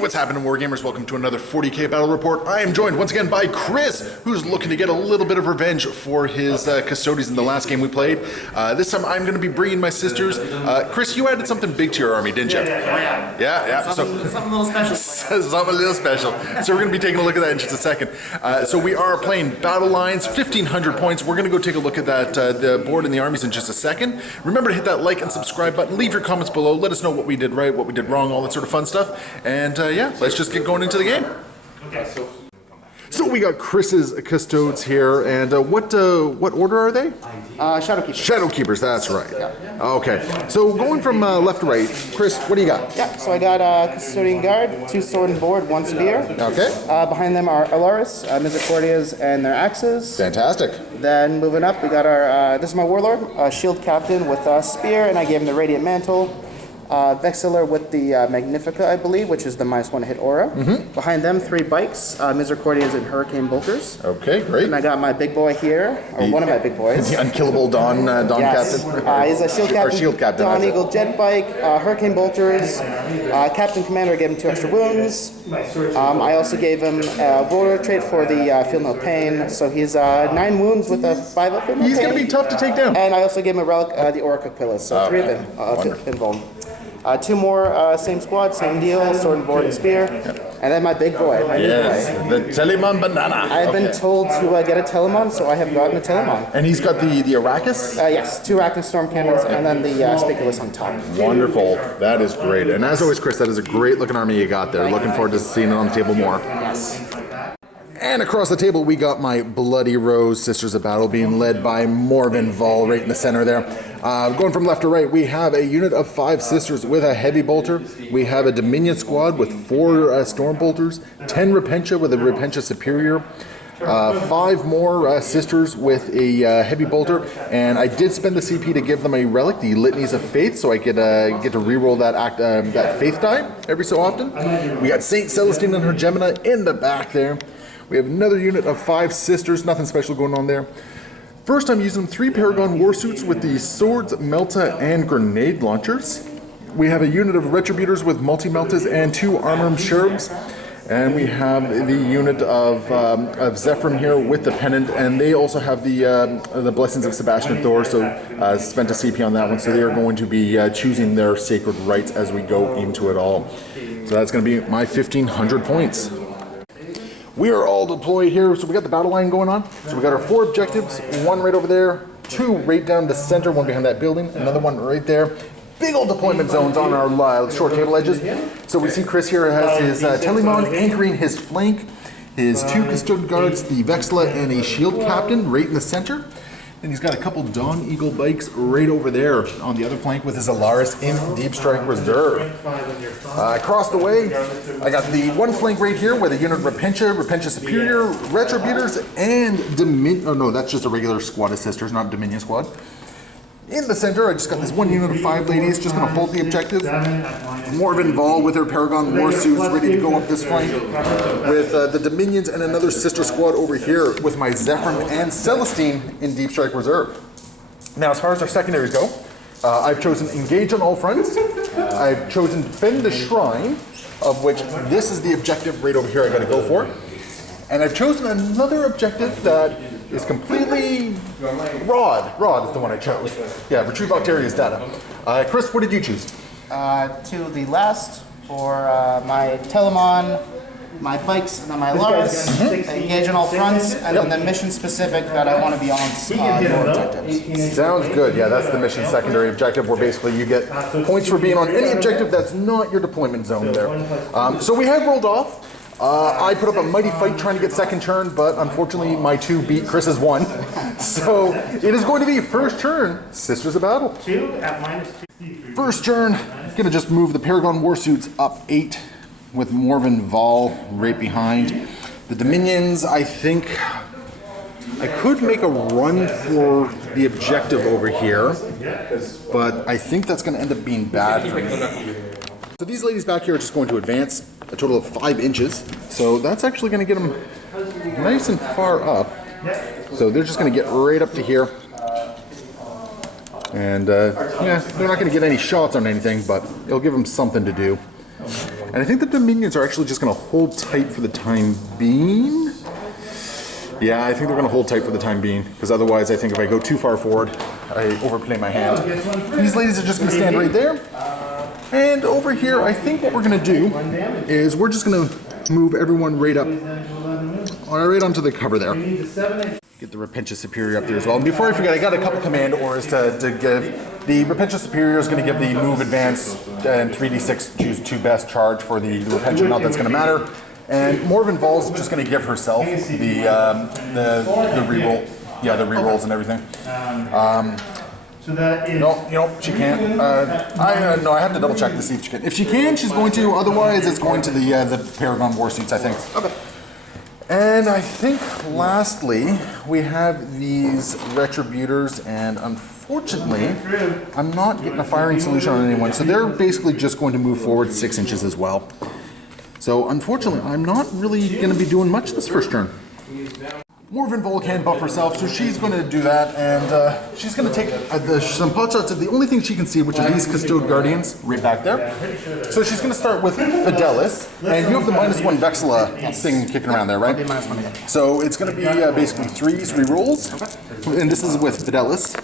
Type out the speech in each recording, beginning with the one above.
What's happening, Wargamers? Welcome to another 40k Battle Report. I am joined once again by Chris, who's looking to get a little bit of revenge for his Custodes in the last game we played. This time I'm going to be bringing my sisters. Chris, you added something big to your army, didn't you? Yeah. Something a little special. Something a little special. So we're going to be taking a look at that in just a second. So we are playing Battlelines, 1,500 points. We're going to go take a look at that the board and the armies in just a second. Remember to hit that like and subscribe button. Leave your comments below. Let us know what we did right, what we did wrong, all that sort of fun stuff. And yeah, let's just get going into the game. Okay. So we got Chris's Custodes here, and what order are they? Shadowkeepers. Shadowkeepers, that's right. Yeah. Okay, so going from left to right, Chris, what do you got? Yeah, so I got Custodian Guard, 2 sword and board, 1 spear. Okay. Behind them are Alaris, Misericordias, and their axes. Fantastic. Then moving up, we got our, this is my Warlord, Shield Captain with spear, and I gave him the Radiant Mantle. Vexillor with the Magnifica, I believe, which is the -1 hit aura. Behind them, 3 bikes, Misericordias and Hurricane Bolters. Okay, great. And I got my big boy here, or one of my big boys. The unkillable Dawn Yes. Captain. He's a Shield Captain, Dawn Eagle Jet Bike, Hurricane Bolters, Captain Commander, I gave him 2 extra wounds. I also gave him a roller trait for the Feel No Pain, so he's 9 wounds with a 5 up Feel No Pain. He's going to be tough to take down. And I also gave him a relic, the Aura Coquillus, so 3 of them involved. 2 more, same squad, same deal, sword and board and spear. And then my big boy, the Telemon Banana. I've been told to get a Telemon, so I have gotten a Telemon. And he's got the Arrakis? Yes, 2 active storm cannons, and then the Speculus on top. Wonderful. That is great. And as always, Chris, that is a great looking army you got there. Looking forward to seeing it on the table more. Yes. And across the table, we got my Bloody Rose Sisters of Battle being led by Morven Vol right in the center there. Going from left to right, we have a unit of 5 sisters with a heavy bolter. We have a Dominion squad with 4 storm bolters, 10 Repentia with a Repentia Superior, 5 more sisters with a heavy bolter, and I did spend the CP to give them a relic, the Litanies of Faith, so I could get to reroll that Faith die every so often. We got Saint Celestine and her Gemina in the back there. We have another unit of 5 sisters, nothing special going on there. First I'm using 3 Paragon Warsuits with the Swords, Melta, and Grenade Launchers. We have a unit of Retributors with Multi-Meltas and 2 Armored Cherubs. And we have the unit of Zephyrim here with the Pennant, and they also have the Blessings of Sebastian Thor, so spent a CP on that one, so they are going to be choosing their Sacred Rites as we go into it all. So that's going to be my 1,500 points. We are all deployed here, so we got the battle line going on. So we got our 4 objectives, 1 right over there, 2 right down the center, 1 behind that building, another 1 right there. Big old deployment zones on our short table edges. So we see Chris here has his Telemon anchoring his flank, his 2 Custodian Guards, the Vexilla, and a Shield Captain right in the center. And he's got a couple Dawn Eagle bikes right over there on the other flank with his Alaris in Deep Strike Reserve. Across the way, I got the 1 flank right here with a unit of Repentia Superior, Retributors, and Dominion. Oh no, that's just a regular squad of sisters, not Dominion squad. In the center, I just got this 1 unit of 5 ladies, just going to hold the objective. Morven Vol with her Paragon Warsuits ready to go up this flank. With the Dominions and another sister squad over here with my Zephyrim and Celestine in Deep Strike Reserve. Now, as far as our secondaries go, I've chosen Engage on all fronts. I've chosen Defend the Shrine, of which this is the objective right over here I got to go for. And I've chosen another objective that is completely Rod is the one I chose. Yeah, Retrieve Octaria's data. Chris, what did you choose? To the last for my Telemon, my bikes, and then my Alaris. Engage on all fronts, and then the mission specific that I want to be on your objectives. Sounds good. Yeah, that's the mission secondary objective, where basically you get points for being on any objective that's not your deployment zone there. So we have rolled off. I put up a mighty fight trying to get second turn, but unfortunately my 2 beat Chris's 1. So it is going to be first turn, Sisters of Battle. 2 at -2. First turn, gonna just move the Paragon Warsuits up 8 with Morven Vol right behind. The Dominions, I think I could make a run for the objective over here, but I think that's gonna end up being bad for me. So these ladies back here are just going to advance a total of 5 inches. So that's actually going to get them nice and far up. So they're just going to get right up to here. And yeah, they're not going to get any shots on anything, but it'll give them something to do. And I think the Dominions are actually just going to hold tight for the time being. Yeah, I think they're going to hold tight for the time being, because otherwise I think if I go too far forward, I overplay my hand. These ladies are just going to stand right there. And over here, I think what we're going to do is we're just going to move everyone right up, right onto the cover there. Get the Repentance Superior up there as well. And before I forget, I got a couple command orders to give. The Repentance Superior is going to give the move advance and 3d6 choose 2 best charge for the Repentance. Not that's going to matter. And Morven Vol's just going to give herself the reroll. Yeah, the rerolls and everything. So that is... No, she can't. No, I have to double check to see if she can. If she can, she's going to. Otherwise, it's going to the Paragon War Suits, I think. Okay. And I think, lastly, we have these Retributors, and unfortunately, I'm not getting a firing solution on anyone, so they're basically just going to move forward 6 inches as well. So, unfortunately, I'm not really going to be doing much this first turn. Morven Vol can buff herself, so she's going to do that, and she's going to take some pot shots at the only thing she can see, which are these Custode Guardians right back there. So she's going to start with Fidelis, and you have the -1 Vexilla thing kicking around there, right? So it's going to be basically 3s rerolls, and this is with Fidelis.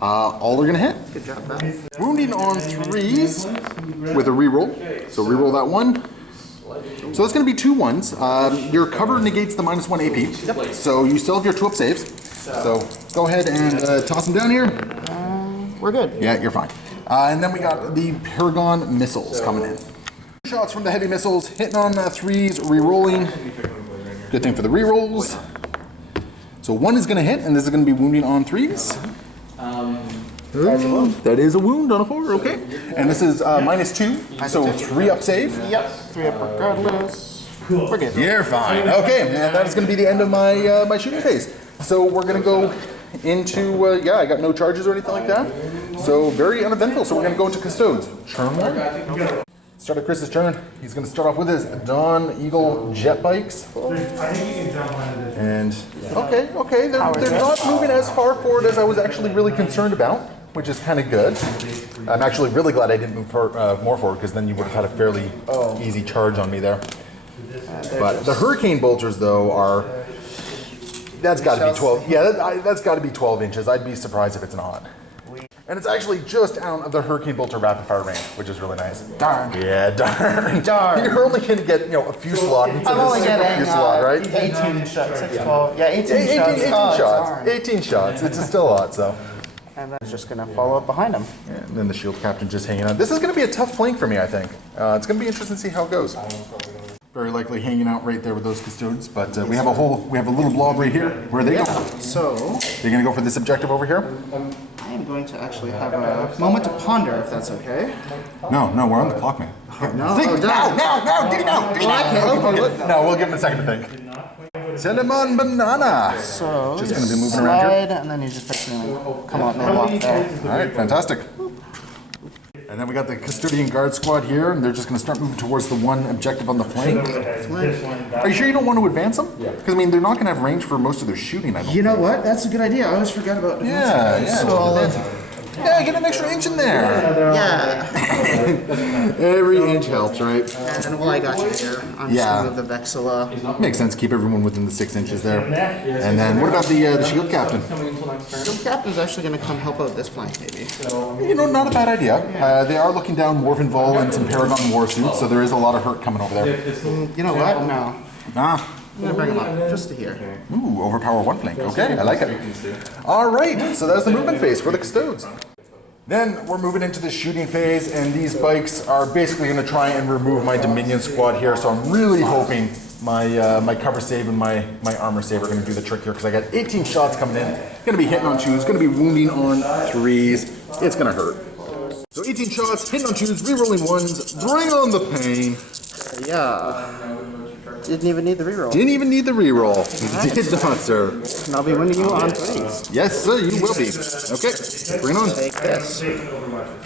All are going to hit. Good job, man. Wounding on 3s with a reroll, so reroll that one. So that's going to be 2 1s. Your cover negates the -1 AP, so you still have your 2 up saves. So go ahead and toss them down here. We're good. Yeah, you're fine. And then we got the Paragon Missiles coming in. Shots from the heavy missiles, hitting on 3s, re-rolling. Good thing for the re-rolls. So 1 is going to hit, and this is going to be wounding on 3s. That is a wound on a 4, okay. And this is -2, so 3 up save. Yep, 3 up regardless. We're good. You're fine. Okay, and that is going to be the end of my my shooting phase. So we're going to go into, yeah, I got no charges or anything like that. So very uneventful. So we're going to go into Custodes. Turn 1. Start of Chris's turn. He's going to start off with his Dawn Eagle jet bikes. And, okay, they're not moving as far forward as I was actually really concerned about, which is kind of good. I'm actually really glad I didn't move more forward, because then you would have had a fairly easy charge on me there. But the Hurricane Bolters, though, are... That's got to be 12. Yeah, that's got to be 12 inches. I'd be surprised if it's not. And it's actually just out of the Hurricane Bolter rapid fire range, which is really nice. Darn. Yeah, darn. Darn. You're only going to get, a few slots. I'm only getting right? 18 shots. 6, 12. Yeah, 18 shots. 18 shots. 18 shots. It's still a lot, so. And then it's just going to follow up behind him. Yeah, and then the Shield Captain just hanging out. This is going to be a tough flank for me, I think. It's going to be interesting to see how it goes. Very likely hanging out right there with those Custodes, but we have a little blob right here. Where are they going? So They're going to go for this objective over here? I am going to actually have a moment to ponder, if that's okay. No, we're on the clock, man. No, Think, do No, we'll give him a second to think. Cinnamon Banana. So Just going to be moving around here. and then you just basically come out and walk there. All right, fantastic. And then we got the Custodian Guard Squad here, and they're just going to start moving towards the one objective on the flank. Are you sure you don't want to advance them? Because, I mean, they're not going to have range for most of their shooting, I don't You know what? That's a good idea. I always forgot about defense. Yeah. So I'll, Yeah, get an extra inch in there. yeah. Every inch helps, right? And well, I got you here. I'm just going to move the Vexilla. Makes sense. Keep everyone within the 6 inches there. And then what about the Shield Captain? The captain's actually going to come help out this flank, maybe. Not a bad idea. They are looking down Morven Vol and some Paragon War Suits, so there is a lot of hurt coming over there. You know what? No. Ah. I'm going to bring him up, just to here. Ooh, overpower one flank. Okay, I like it. All right, so that's the movement phase for the Custodes. Then we're moving into the shooting phase, and these bikes are basically going to try and remove my Dominion squad here, so I'm really hoping my cover save and my armor save are going to do the trick here, because I got 18 shots coming in. Going to be hitting on 2s, going to be wounding on 3s. It's going to hurt. So 18 shots, hitting on 2s, re-rolling 1s, bring on the pain. Yeah. Didn't even need the reroll. Didn't even need the reroll. Did not, sir. And I'll be winning you on 3s. Yes, sir, you will be. Okay, bring it on. Take this.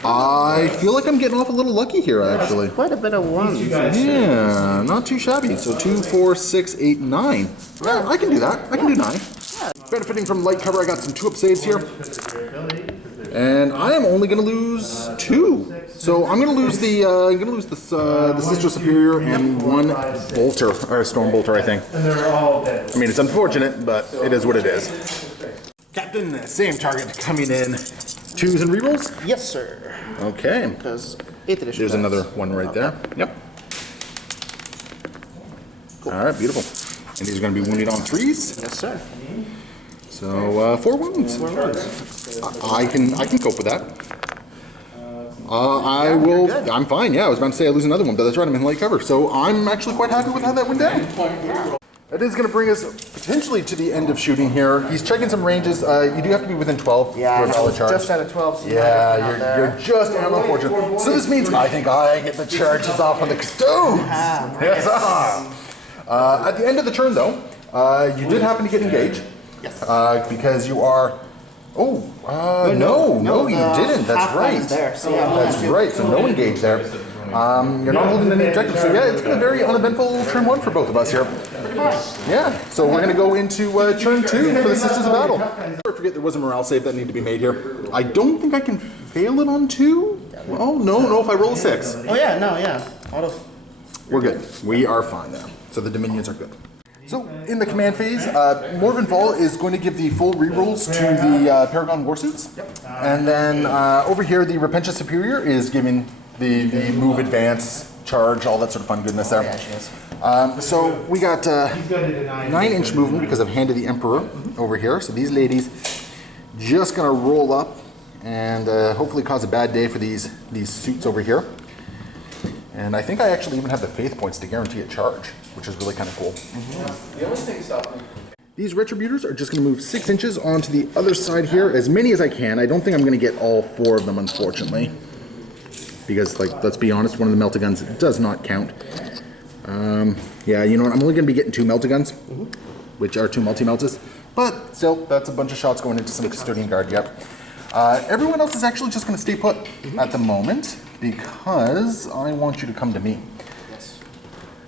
I feel like I'm getting off a little lucky here, actually. Quite a bit of 1s. Yeah, not too shabby. So 2, 4, 6, 8, 9. Yeah, I can do that. I can do 9. Benefiting from light cover, I got some 2-up saves here. And I am only going to lose 2. So I'm going to lose the Sister Superior and 1 bolter, or Storm Bolter, I think. And they're all dead. I mean, it's unfortunate, but it is what it is. Captain, same target coming in. 2s and rerolls? Yes, sir. Okay. Because 8th edition. There's another one right there. Yep. Cool. All right, beautiful. And these are going to be wounded on 3s. Yes, sir. So 4 wounds. I can cope with that. I'm fine. Yeah, I was about to say I lose another one, but that's right. I'm in light cover, so I'm actually quite happy with how that went down. That is going to bring us potentially to the end of shooting here. He's checking some ranges. You do have to be within 12 for a valid charge. Just out of 12. So Yeah, you're just ammo fortunate. So this means I think I get the charges off on the Custodes. Yes. At the end of the turn, though, you did happen to get engaged. Yes. Because you are. Oh, no, you didn't. That's right. There, so That's right. So no engage there. You're not holding any objectives. So yeah, it's been a very uneventful turn 1 for both of us here. Yeah. So we're going to go into turn 2 for the Sisters of Battle. I forget there was a morale save that needed to be made here. I don't think I can fail it on 2. Oh no, if I roll a 6. Oh yeah, no, yeah. Auto. We're good. We are fine now. So the Dominions are good. So in the command phase, Morvenval is going to give the full rerolls to the Paragon Warsuits. Yep. And then over here, the Repentia Superior is giving the move, advance, charge, all that sort of fun goodness there. Yeah, she is. So we got 9-inch movement because of Hand of the Emperor over here. So these ladies just going to roll up and hopefully cause a bad day for these suits over here. And I think I actually even have the faith points to guarantee a charge, which is really kind of cool. The only thing stopping. These Retributors are just going to move 6 inches onto the other side here, as many as I can. I don't think I'm going to get all 4 of them, unfortunately. Because, like, let's be honest, one of the Melta-Guns does not count. Yeah, you know what, I'm only going to be getting 2 Melta-Guns, which are 2 multi-meltas. But still, that's a bunch of shots going into some Custodian Guard, yep. Everyone else is actually just going to stay put at the moment, because I want you to come to me. Yes.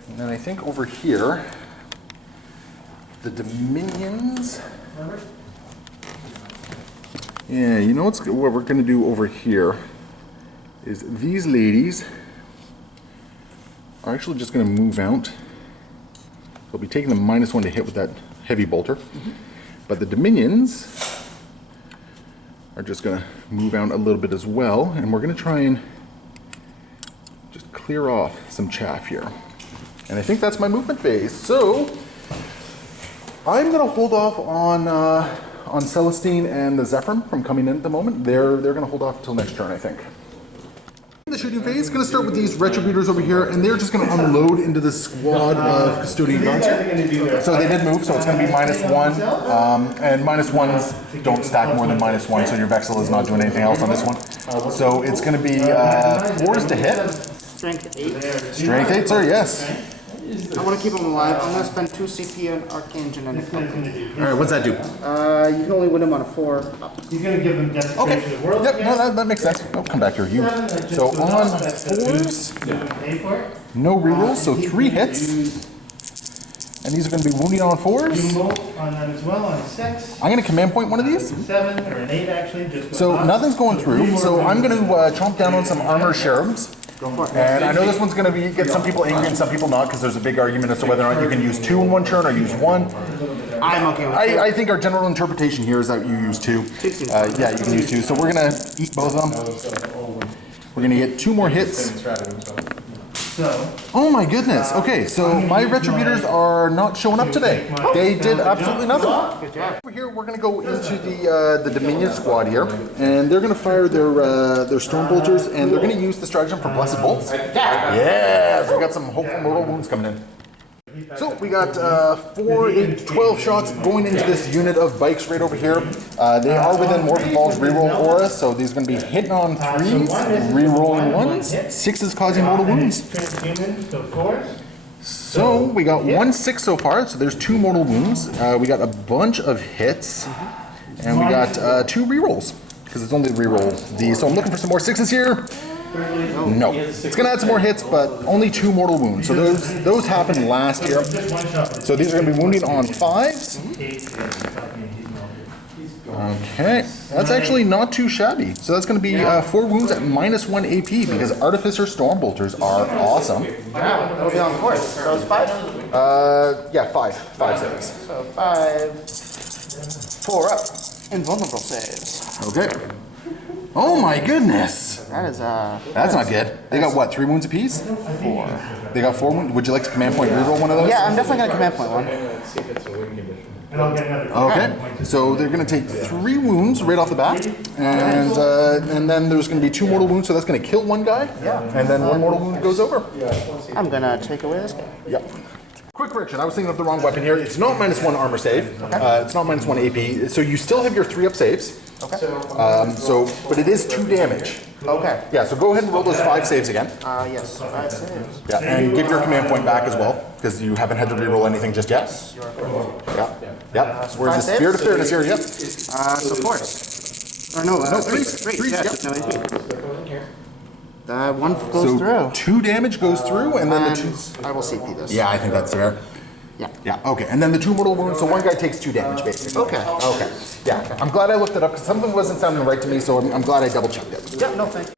And then I think over here, the Dominions. Yeah, you know what we're going to do over here is these ladies are actually just going to move out. They'll be taking the -1 to hit with that heavy bolter. But the Dominions are just going to move out a little bit as well, and we're going to try and just clear off some chaff here. And I think that's my movement phase. So I'm going to hold off on Celestine and the Zephyr from coming in at the moment. They're going to hold off until next turn, I think. In the shooting phase, going to start with these Retributors over here, and they're just going to unload into the squad of Custodian Guards. So they did move, so it's going to be -1, and -1s don't stack more than -1, so your Vexel is not doing anything else on this one. So it's going to be 4s to hit. Strength 8. Strength 8, sir, yes. I want to keep him alive. I'm going to spend 2 CP on Arcane Genetic. All right, what's that do? You can only win him on a 4. He's going to give them desecration Okay. of the world. Yep, no, that makes sense. I'll come back to you. So on 4s, Pay for it. no rerolls, so 3 hits. And these are going to be wounding on 4s. Jumbo on that as well, on 6. I'm going to command point one of these. 7 or an 8 actually. Just So nothing's going through, so I'm going to chomp down on some armor cherubs. Go for it. And I know this one's going to get some people angry and some people not, because there's a big argument as to whether or not you can use 2 in one turn or use 1. I'm okay with it. I think our general interpretation here is that you use 2. Yeah, you can use 2. So we're going to eat both of them. We're going to get 2 more hits. So, Oh my goodness. Okay, so my Retributors are not showing up today. They did absolutely nothing. Good job. Over here, we're going to go into the Dominion squad here, and they're going to fire their Storm Bolters, and they're going to use the stratagem for Blessed Bolts. Yes, we got some hopeful mortal wounds coming in. So we got 4, 8, 12 shots going into this unit of bikes right over here. They are within Morvenval's reroll aura, so these are going to be hitting on 3s, rerolling 1s, 6s causing mortal wounds. transhuman, so 4s. So we got 1 6 so far, so there's 2 mortal wounds. We got a bunch of hits, and we got 2 rerolls, because it's only reroll these. So I'm looking for some more 6s here. No. It's going to add some more hits, but only 2 mortal wounds. So those happened last year. So these are going to be wounding on 5s. Okay, that's actually not too shabby. So that's going to be 4 wounds at -1 AP because Artificer Stormbolters are awesome. Yeah, that'll be on the fourth. So it's 5? Yeah, 5 saves. So 5. 4 up. Invulnerable saves. Okay. Oh my goodness. That is, That's not good. They got what, 3 wounds apiece? 4. They got 4 wounds. Would you like to command point reroll one of those? Yeah, I'm definitely going to command point 1. And I'll get another. Okay, so they're going to take 3 wounds right off the bat, and then there's going to be 2 mortal wounds, so that's going to kill 1 guy, and then 1 mortal wound goes over. I'm going to take away this guy. Yep. Quick correction, I was thinking of the wrong weapon here. It's not -1 armor save. It's not -1 AP, so you still have your 3 up saves. Okay. But it is 2 damage. Okay. Yeah, so go ahead and roll those 5 saves again. Yes. 5 saves. Yeah, and give your command point back as well, because you haven't had to reroll anything just yet. Yeah. Yep. Where's the 5 spirit of saves? fairness here? Yep. So 4. Or no, 3. 3. Yeah, Yep. no AP. That 1 goes So through. 2 damage goes through, and then the 2. And I will CP this. Yeah, I think that's fair. Yeah. Yeah, okay. And then the 2 mortal wounds, so 1 guy takes 2 damage, basically. Okay. Okay. Yeah, I'm glad I looked it up, because something wasn't sounding right to me, so I'm glad I double-checked it. Yeah, no, thank you.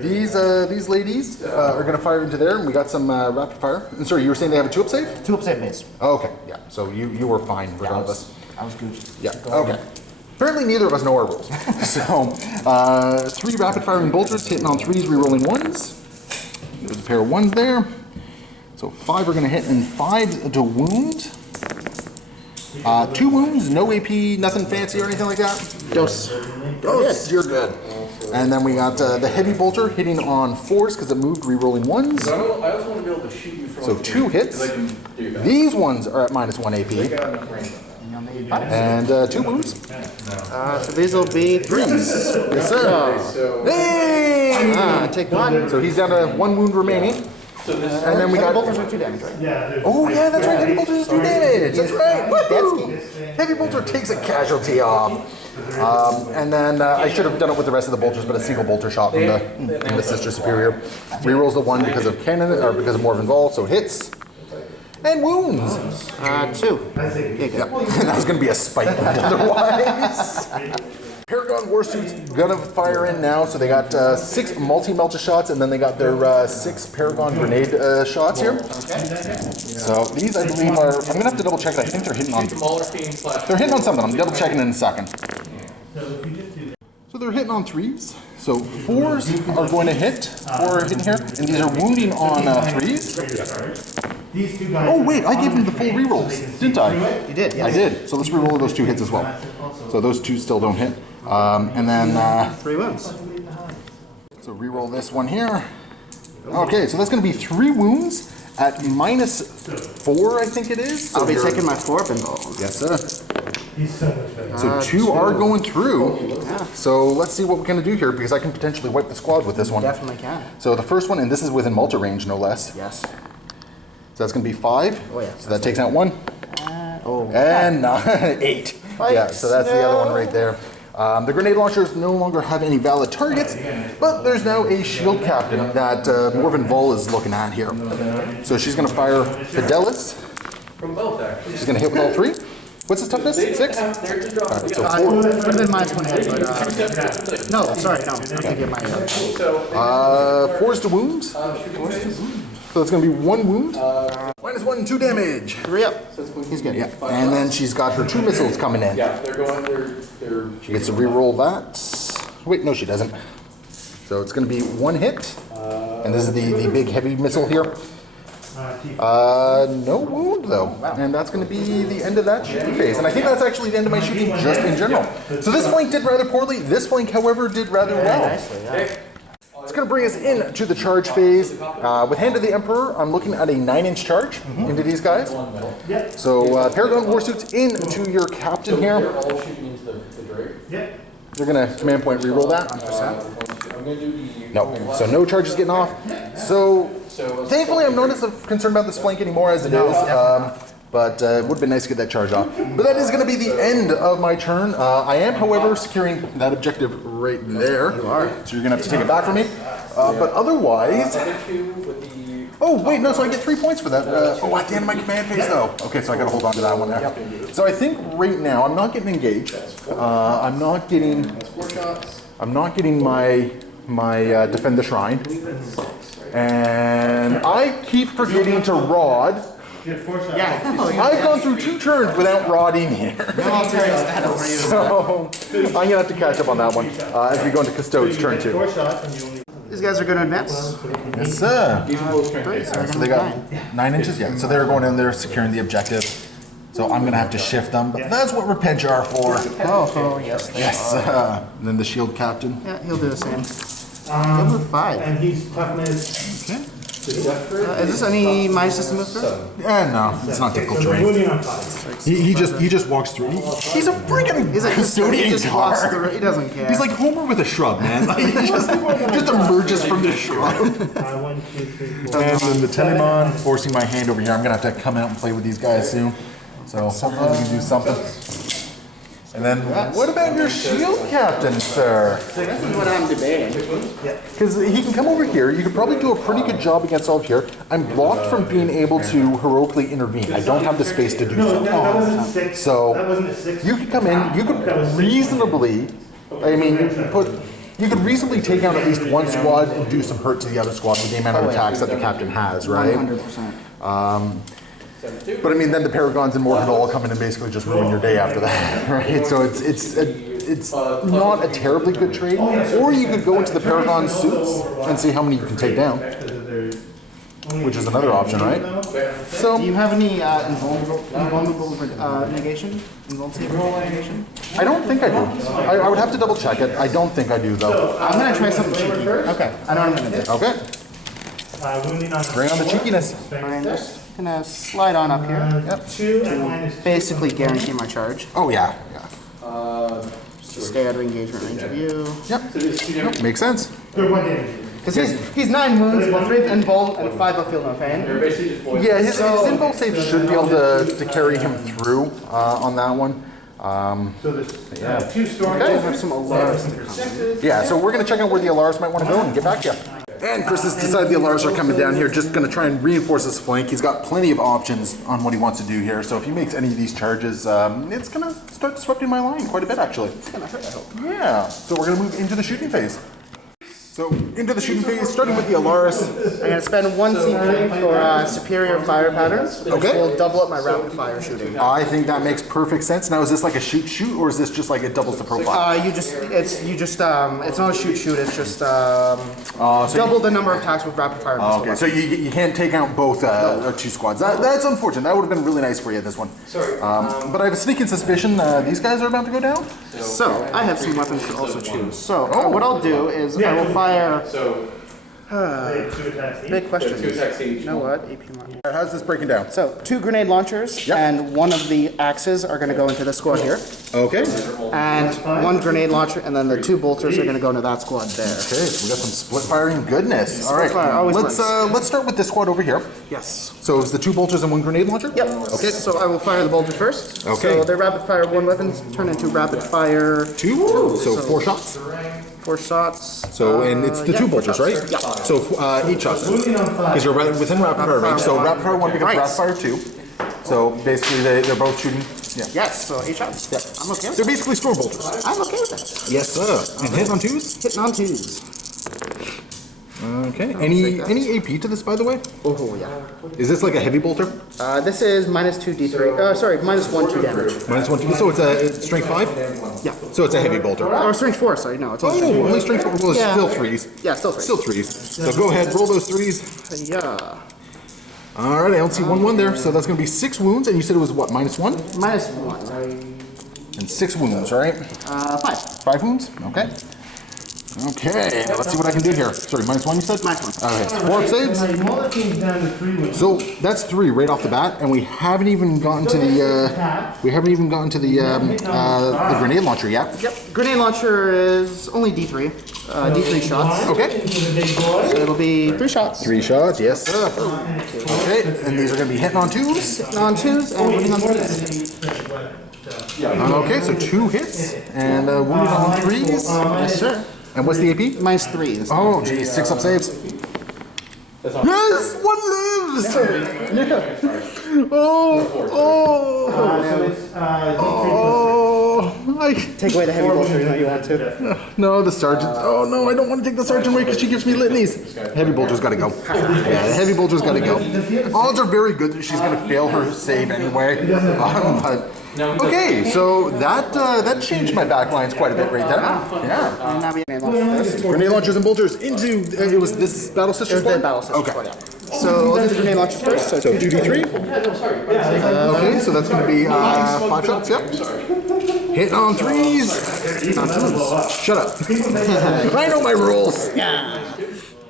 These ladies are going to fire into there, and we got some rapid fire. And sorry, you were saying they have a 2-up save? 2 up save base. Okay, yeah. So you were fine regardless. I was good. Yeah, okay. Apparently neither of us know our rules. So, 3 rapid firing bolters hitting on 3s, re-rolling 1s. There's a pair of 1s there. So 5 are going to hit and 5 to wound. 2 wounds, no AP, nothing fancy or anything like that. Dose. Dose, you're good. And then we got the heavy bolter hitting on 4s because it moved, re-rolling 1s. I also want to be able to shoot you from So 2 hits. I can do that. These ones are at -1 AP. And 2 wounds. So these will be 3s. Yes, sir. So, Hey! Take 1. So he's down to 1 wound remaining. And then we got. Bolters are 2 damage, right? Yeah. Oh yeah, that's right. Heavy bolter does 2 damage. That's right. Woo-hoo! Detsky. Heavy bolter takes a casualty off. And then I should have done it with the rest of the bolters, but a single bolter shot from the Sister Superior. Rerolls the 1 because of cannon or because of Morven Vol, so hits and wounds. 2. Yep. That was going to be a spike otherwise. Paragon Warsuit's gonna fire in now, so they got 6 multi-melta shots, and then they got their 6 Paragon grenade shots here. So these, I believe, are. I'm gonna have to double check that. I think they're hitting on. smaller team slash. They're hitting on something. I'm double checking in a second. So they're hitting on 3s. So 4s are going to hit. 4 are hitting here, and these are wounding on 3s. These 2 guys. Oh wait, I gave them the full rerolls, didn't I? You did, yes. I did. So let's reroll those 2 hits as well. So those 2 still don't hit. And then 3 wounds. so reroll this one here. Okay, so that's going to be 3 wounds at -4, I think it is. So I'll be you're- taking my 4 up involved. Yes, sir. He's so much better. So 2 are going through. So let's see what we're going to do here, because I can potentially wipe the squad with this one. Definitely can. So the first one, and this is within multi range, no less. Yes. So that's going to be 5. Oh, yeah. So that takes out 1. Oh. And 8. Yeah, so that's the other one right there. The grenade launchers no longer have any valid targets, but there's now a shield captain that Morven Vol is looking at here. So she's going to fire Fidelis. From both, actually. She's going to hit with all 3. What's his toughness? 6? They're just dropping. So I 4. would have been -1 hit, but no, sorry, no. I can get my. So, 4's to wound. So it's going to be 1 wound. -1, 2 damage. 3 up. He's good. Yeah, and then she's got her 2 missiles coming in. yeah, they're going, they're. She gets to re-roll that. Wait, no, she doesn't. So it's going to be 1 hit. And this is the big heavy missile here. No wound though. And that's going to be the end of that shooting phase. And I think that's actually the end of my shooting just in general. So this flank did rather poorly. This flank, however, did rather well. Nicely, yeah. It's going to bring us into the charge phase. With Hand of the Emperor, I'm looking at a 9-inch charge into these guys. So Paragon Warsuit's into your captain here. They're all shooting into the Drake. Yep. They're going to command point reroll that. I'm going to do the. No, so no charges getting off. So thankfully I'm not as concerned about this flank anymore as it is. But it would have been nice to get that charge off. But that is going to be the end of my turn. I am, however, securing that objective right there. You are. So you're going to have to take it back from me. But otherwise, Oh, wait, no, so I get 3 points for that. Oh, at the end of my command phase, though. Okay, so I gotta hold on to that one there. So I think right now, I'm not getting engaged. I'm not getting my defend the shrine. And I keep forgetting to rod. Yeah. I've gone through 2 turns without rodding here. I'll tell you that for you. So I'm gonna have to catch up on that one as we go into Custodes turn 2. These guys are going to advance. Yes, sir. Great. So So they got 9 inches, yeah. So they're going in there securing the objective. So I'm gonna have to shift them, but that's what repents are for. Oh, yes. Yes. And then the shield captain. Yeah, he'll do the same. He'll move 5. And he's toughness. Okay. Is this any my system move through? No, it's not difficult So they're terrain. wounding on 5. He just walks through. He's a freaking He's like he custodian just walks car. through. He doesn't care. He's like Homer with a shrub, man. Like, he just emerges from the shrub. 1, 2, 3, 4. And then the Tenemon forcing my hand over here. I'm gonna have to come out and play with these guys soon. So hopefully we can do something. And then, what about your shield captain, sir? This is what I'm debating. Because he can come over here. You could probably do a pretty good job against all of here. I'm blocked from being able to heroically intervene. I don't have the space to do No, so. that wasn't a 6. So That wasn't a 6. you could come in. You could reasonably. I mean, you could reasonably take out at least one squad and do some hurt to the other squad with the amount of attacks that the captain has, right? 100%. But I mean, then the Paragons and more could all come in and basically just ruin your day after that, right? So it's not a terribly good trade. Or you could go into the Paragon suits and see how many you can take down, which is another option, right? So Do you have any invulnerable negation? Invulnerable negation? I don't think I do. I would have to double check it. I don't think I do though. I'm going to try something cheeky. Okay. I know what I'm going to do. Okay, Wounding on bring on the cheekiness. I'm just going to slide on up here. Yep. 2 and minus 2. Basically guarantee my charge. Oh yeah, yeah. Just to stay out of engagement range of you. Yep. Makes sense. Good 1 damage. Because he's 9 wounds, 3 invul, and 5 of feel no pain. Yeah, his invul save should be able to carry him through on that one. So there's 2 storms. I have some alarms to come. Yeah, so we're going to check out where the Alars might want to go and get back to you. And Chris has decided the Alars are coming down here, just going to try and reinforce his flank. He's got plenty of options on what he wants to do here, so if he makes any of these charges, it's going to start disrupting my line quite a bit, actually. It's going to hurt, I hope. Yeah, so we're going to move into the shooting phase. So, into the shooting phase, starting with the Alaris. I'm going to spend 1 CP for superior fire patterns, which Okay. will double up my rapid fire shooting. I think that makes perfect sense. Now, is this like a shoot, or is this just like it doubles the profile? It's not a shoot, it's just double the number of attacks with rapid fire. Okay, so you can't take out both 2 squads. That's unfortunate. That would have been really nice for you, this one. Sorry. But I have a sneaking suspicion these guys are about to go down. So, I have some weapons to also choose. So, what I'll do is I will fire. So, They have 2 attacks each. Big question. 2 attacks each. You know what? AP mark. How's this breaking down? So, 2 grenade launchers, Yep. and 1 of the axes are going to go into this squad here. Okay. And 1 grenade launcher, and then the 2 bolters are going to go into that squad there. Okay, so we got some split firing goodness. All right, fire always let's start with this squad over here. Yes. So it's the 2 bolters and 1 grenade launcher? Yep. Okay. So I will fire the bolter first. Okay. So their rapid fire 1 weapons turn into rapid fire 2. So 4 shots. 4 shots. So and it's the 2 bolters, right? Yeah. So 8 shots. Because you're within rapid fire range. So rapid fire 1 becomes rapid fire 2. So basically they're both shooting. Yeah. Yes. So 8 shots. Yeah. I'm okay with They're that. basically storm bolters. I'm okay with that. Yes, sir. And hit on 2s. Hitting on 2s. Okay. Any AP to this, by the way? Oh yeah. Is this like a heavy bolter? This is minus 2 d3. Sorry, minus 1 2 damage. -1, 2. So it's strength 5. Yeah. So it's a heavy bolter. Or strength 4. Sorry, no, it's only strength Oh, only strength 4. Well, it's Yeah. still 3s. Yeah, still 3. Still 3s. So go ahead, roll those 3s. Yeah. All right, I don't see 1-1 there. So that's going to be 6 wounds, and you said it was what, -1? Minus 1. And 6 wounds, right? 5. 5 wounds? Okay. Okay, let's see what I can do here. Sorry, -1 you said? -1. Okay, 4 saves. Mullet team's down to 3 wounds. So that's 3 right off the bat, and we haven't even gotten to the grenade launcher yet. Yep. Grenade launcher is only d3. D3 shots. Okay. Into the big boy. So it'll be 3 shots. 3 shots, yes sir. Okay, and these are going to be hitting on 2s. On 2s and winning on 3s. Okay, so 2 hits and wounded on 3s. Yes, sir. And what's the AP? Minus 3. Oh, geez, 6 up saves. That's not. Yes, one lives. Oh, So it's D3 oh! I, Take away the heavy bolter, you know you want to. no, the sergeant. Oh no, I don't want to take the sergeant away because she gives me litanies. Heavy bolter's got to go. Yeah, the heavy bolter's got to go. Odds are very good that she's going to fail her save anyway. But okay, so that changed my backlines quite a bit right there. Yeah. And now we first. Grenade launchers and bolters into it was this battle sister There's the squad? battle system Okay. squad, yeah. So I'll do the grenade launchers first. So So 2d3. Okay, so that's going to be 5 shots. Yep. Hit on 3s. Hit on 2s. Shut up. I know my rules. yeah.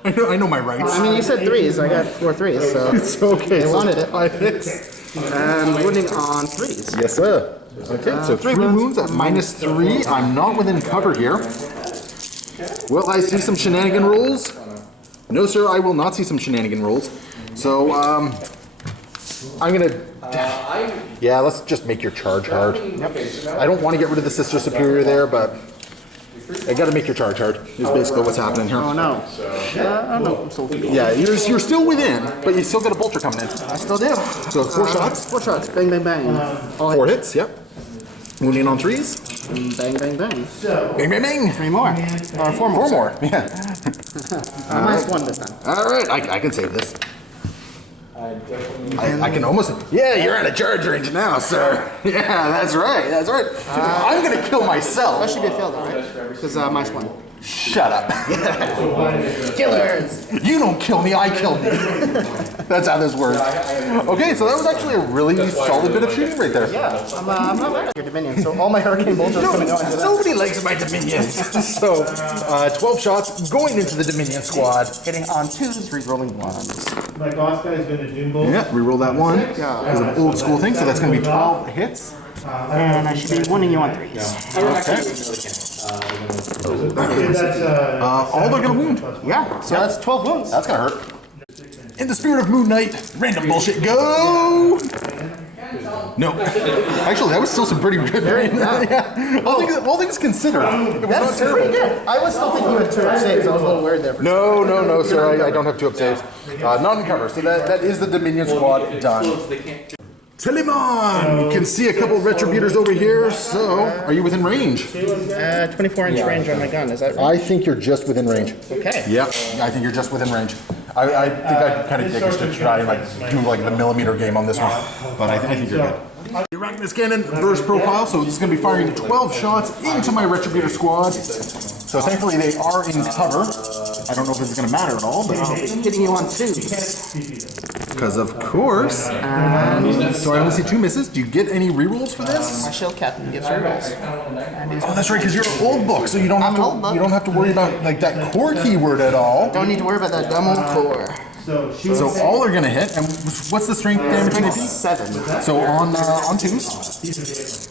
I know my rights. I mean, you said 3s. I got 4 3s, so It's okay. they so wanted it. 5 hits. And wounding on 3s. Yes, sir. Okay, so 3 wounds at -3. I'm not within cover here. Will I see some shenanigan rolls? No, sir, I will not see some shenanigan rolls. So, I'm gonna. Yeah, let's just make your charge hard. I don't want to get rid of the Sister Superior there, but I gotta make your charge hard, is basically what's happening here. Oh no. No, I'm still Yeah, you're still within, but you still got a bolter coming in. I still do. So 4 shots, 4 shots. Bang, bang, bang. All 4 hits, yep. Wounding on 3s. Bang, bang, bang. Bang, bang, bang. 3 more. Or 4 more. 4 more, yeah. -1 this time. All right, I can save this. I definitely. I can almost. Yeah, you're out of charge range now, sir. Yeah, that's right. That's right. I'm gonna kill That myself. should be a fail though, right? Because -1. Shut up. Killers! You don't kill me, I kill me. That's how this works. Okay, so that was actually a really solid bit of shooting right there. Yeah, I'm not mad at your Dominion, so all my Hurricane Bolters are going to go into that. Nobody likes my Dominions. So, 12 shots going into the Dominion squad. Hitting on 2s, re-rolling 1s. My boss guy's been a Doom Bolt. Yeah, reroll that one. It's an old school thing, so that's going to be 12 hits. And I should be winning you on 3s. That's All they're going to wound. Yeah, so that's 12 wounds. That's going to hurt. In the spirit of Moon Knight, random bullshit, go! No. Actually, that was still some pretty good. Yeah. All things considered, it was not terrible. I was still thinking you had 2 saves. I was a little worried there for No, sir. I don't have 2 up saves. Not in cover. So that is the Dominion squad done. Telemann! You can see a couple retributors over here. So, are you within range? 24-inch range on my gun, is that right? I think you're just within range. Okay. Yep, I think you're just within range. I think I'd kind of dig us to try and do like the millimeter game on this one, but I think you're good. The Arachnus Cannon burst profile, so this is going to be firing 12 shots into my Retributor squad. So thankfully they are in cover. I don't know if this is going to matter at all, but Hitting you on 2s. because of course. So I only see 2 misses. Do you get any rerolls for this? My shield captain gives rerolls. Oh, that's right, because you're an old book, so you don't have I'm an old book. to. You don't have to worry about like that core keyword at all. Don't need to worry about that dumb old core. So all are going to hit. And what's the strength damage going to be? 7. So on 2s.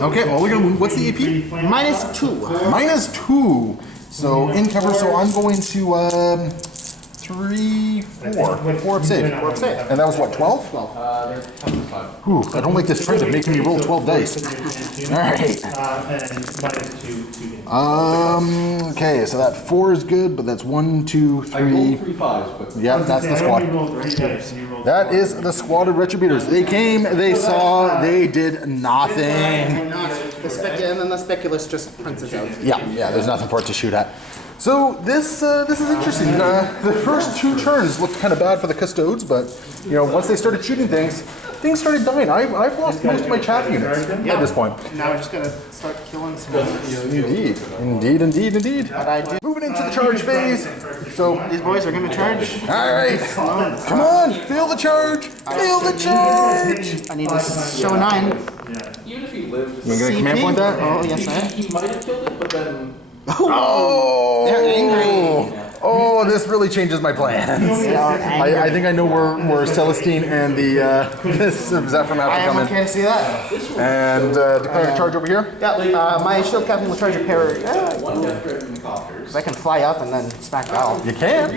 Okay, all are going to wound. What's the AP? -2. -2. So in cover. So I'm going to 3, 4. 4 up save. 4 up save. And that was what, 12? 12. Ooh, I don't like this trend of making me roll 12 dice. All right. and -2. Okay, so that 4 is good, but that's 1, 2, I rolled 3. 3 5s, but. Yeah, that's the squad. That is the squad of Retributors. They came, they saw, they did nothing. And then the Speculus just prints it out. Yeah, there's nothing for it to shoot at. So this is interesting. The first 2 turns looked kind of bad for the Custodes, but once they started shooting things started dying. I've lost most of my chaff units at this point. Now we're just gonna start killing some. Indeed. But I did. Moving into the charge phase. So, These boys are gonna charge. all right, come on, feel the charge, feel the charge. I need to show 9. Even if he lived, You gonna command point that? Oh yes, I am. he might have killed it, but then. Oh, They're angry. Oh, this really changes my plans. I think I know where Celestine and the Zephyr have I to am come okay to see that. in. And declare a charge over here. Yeah, my shield captain will charge a pair. One death threat in the coffers. I can fly up and then smack Val. You can. Do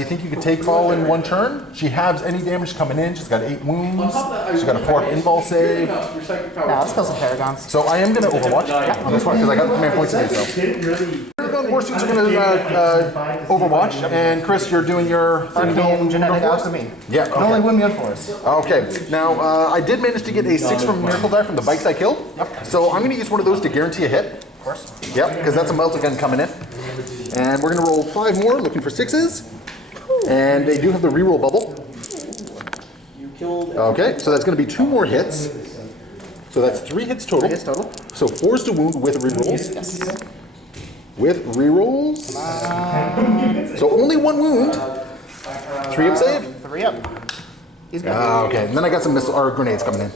you think you could take fall in 1 turn? She has any damage coming in. She's got 8 wounds. She's got a 4 invul save. Your psychic power. Yeah, let's kill some Paragons. So I am going to Overwatch on this one because I got the command points to do so. Paragon 4 suits are going to Overwatch, and Chris, you're doing your Arcane Genetic Force? Alchemy. Yeah, Can only okay. win me on force. Okay, now I did manage to get a 6 from Miracle Die from the bikes I killed. So I'm going to use one of those to guarantee a hit. Of course. Yep, because that's a melted gun coming in. And we're going to roll 5 more, looking for 6s. And they do have the reroll bubble. Okay, so that's going to be 2 more hits. So that's 3 hits total. 3 hits total. So 4s to wound with rerolls. Yes. With rerolls. So only 1 wound. 3 up save. 3 up. He's got Okay, and then I got some grenades coming in.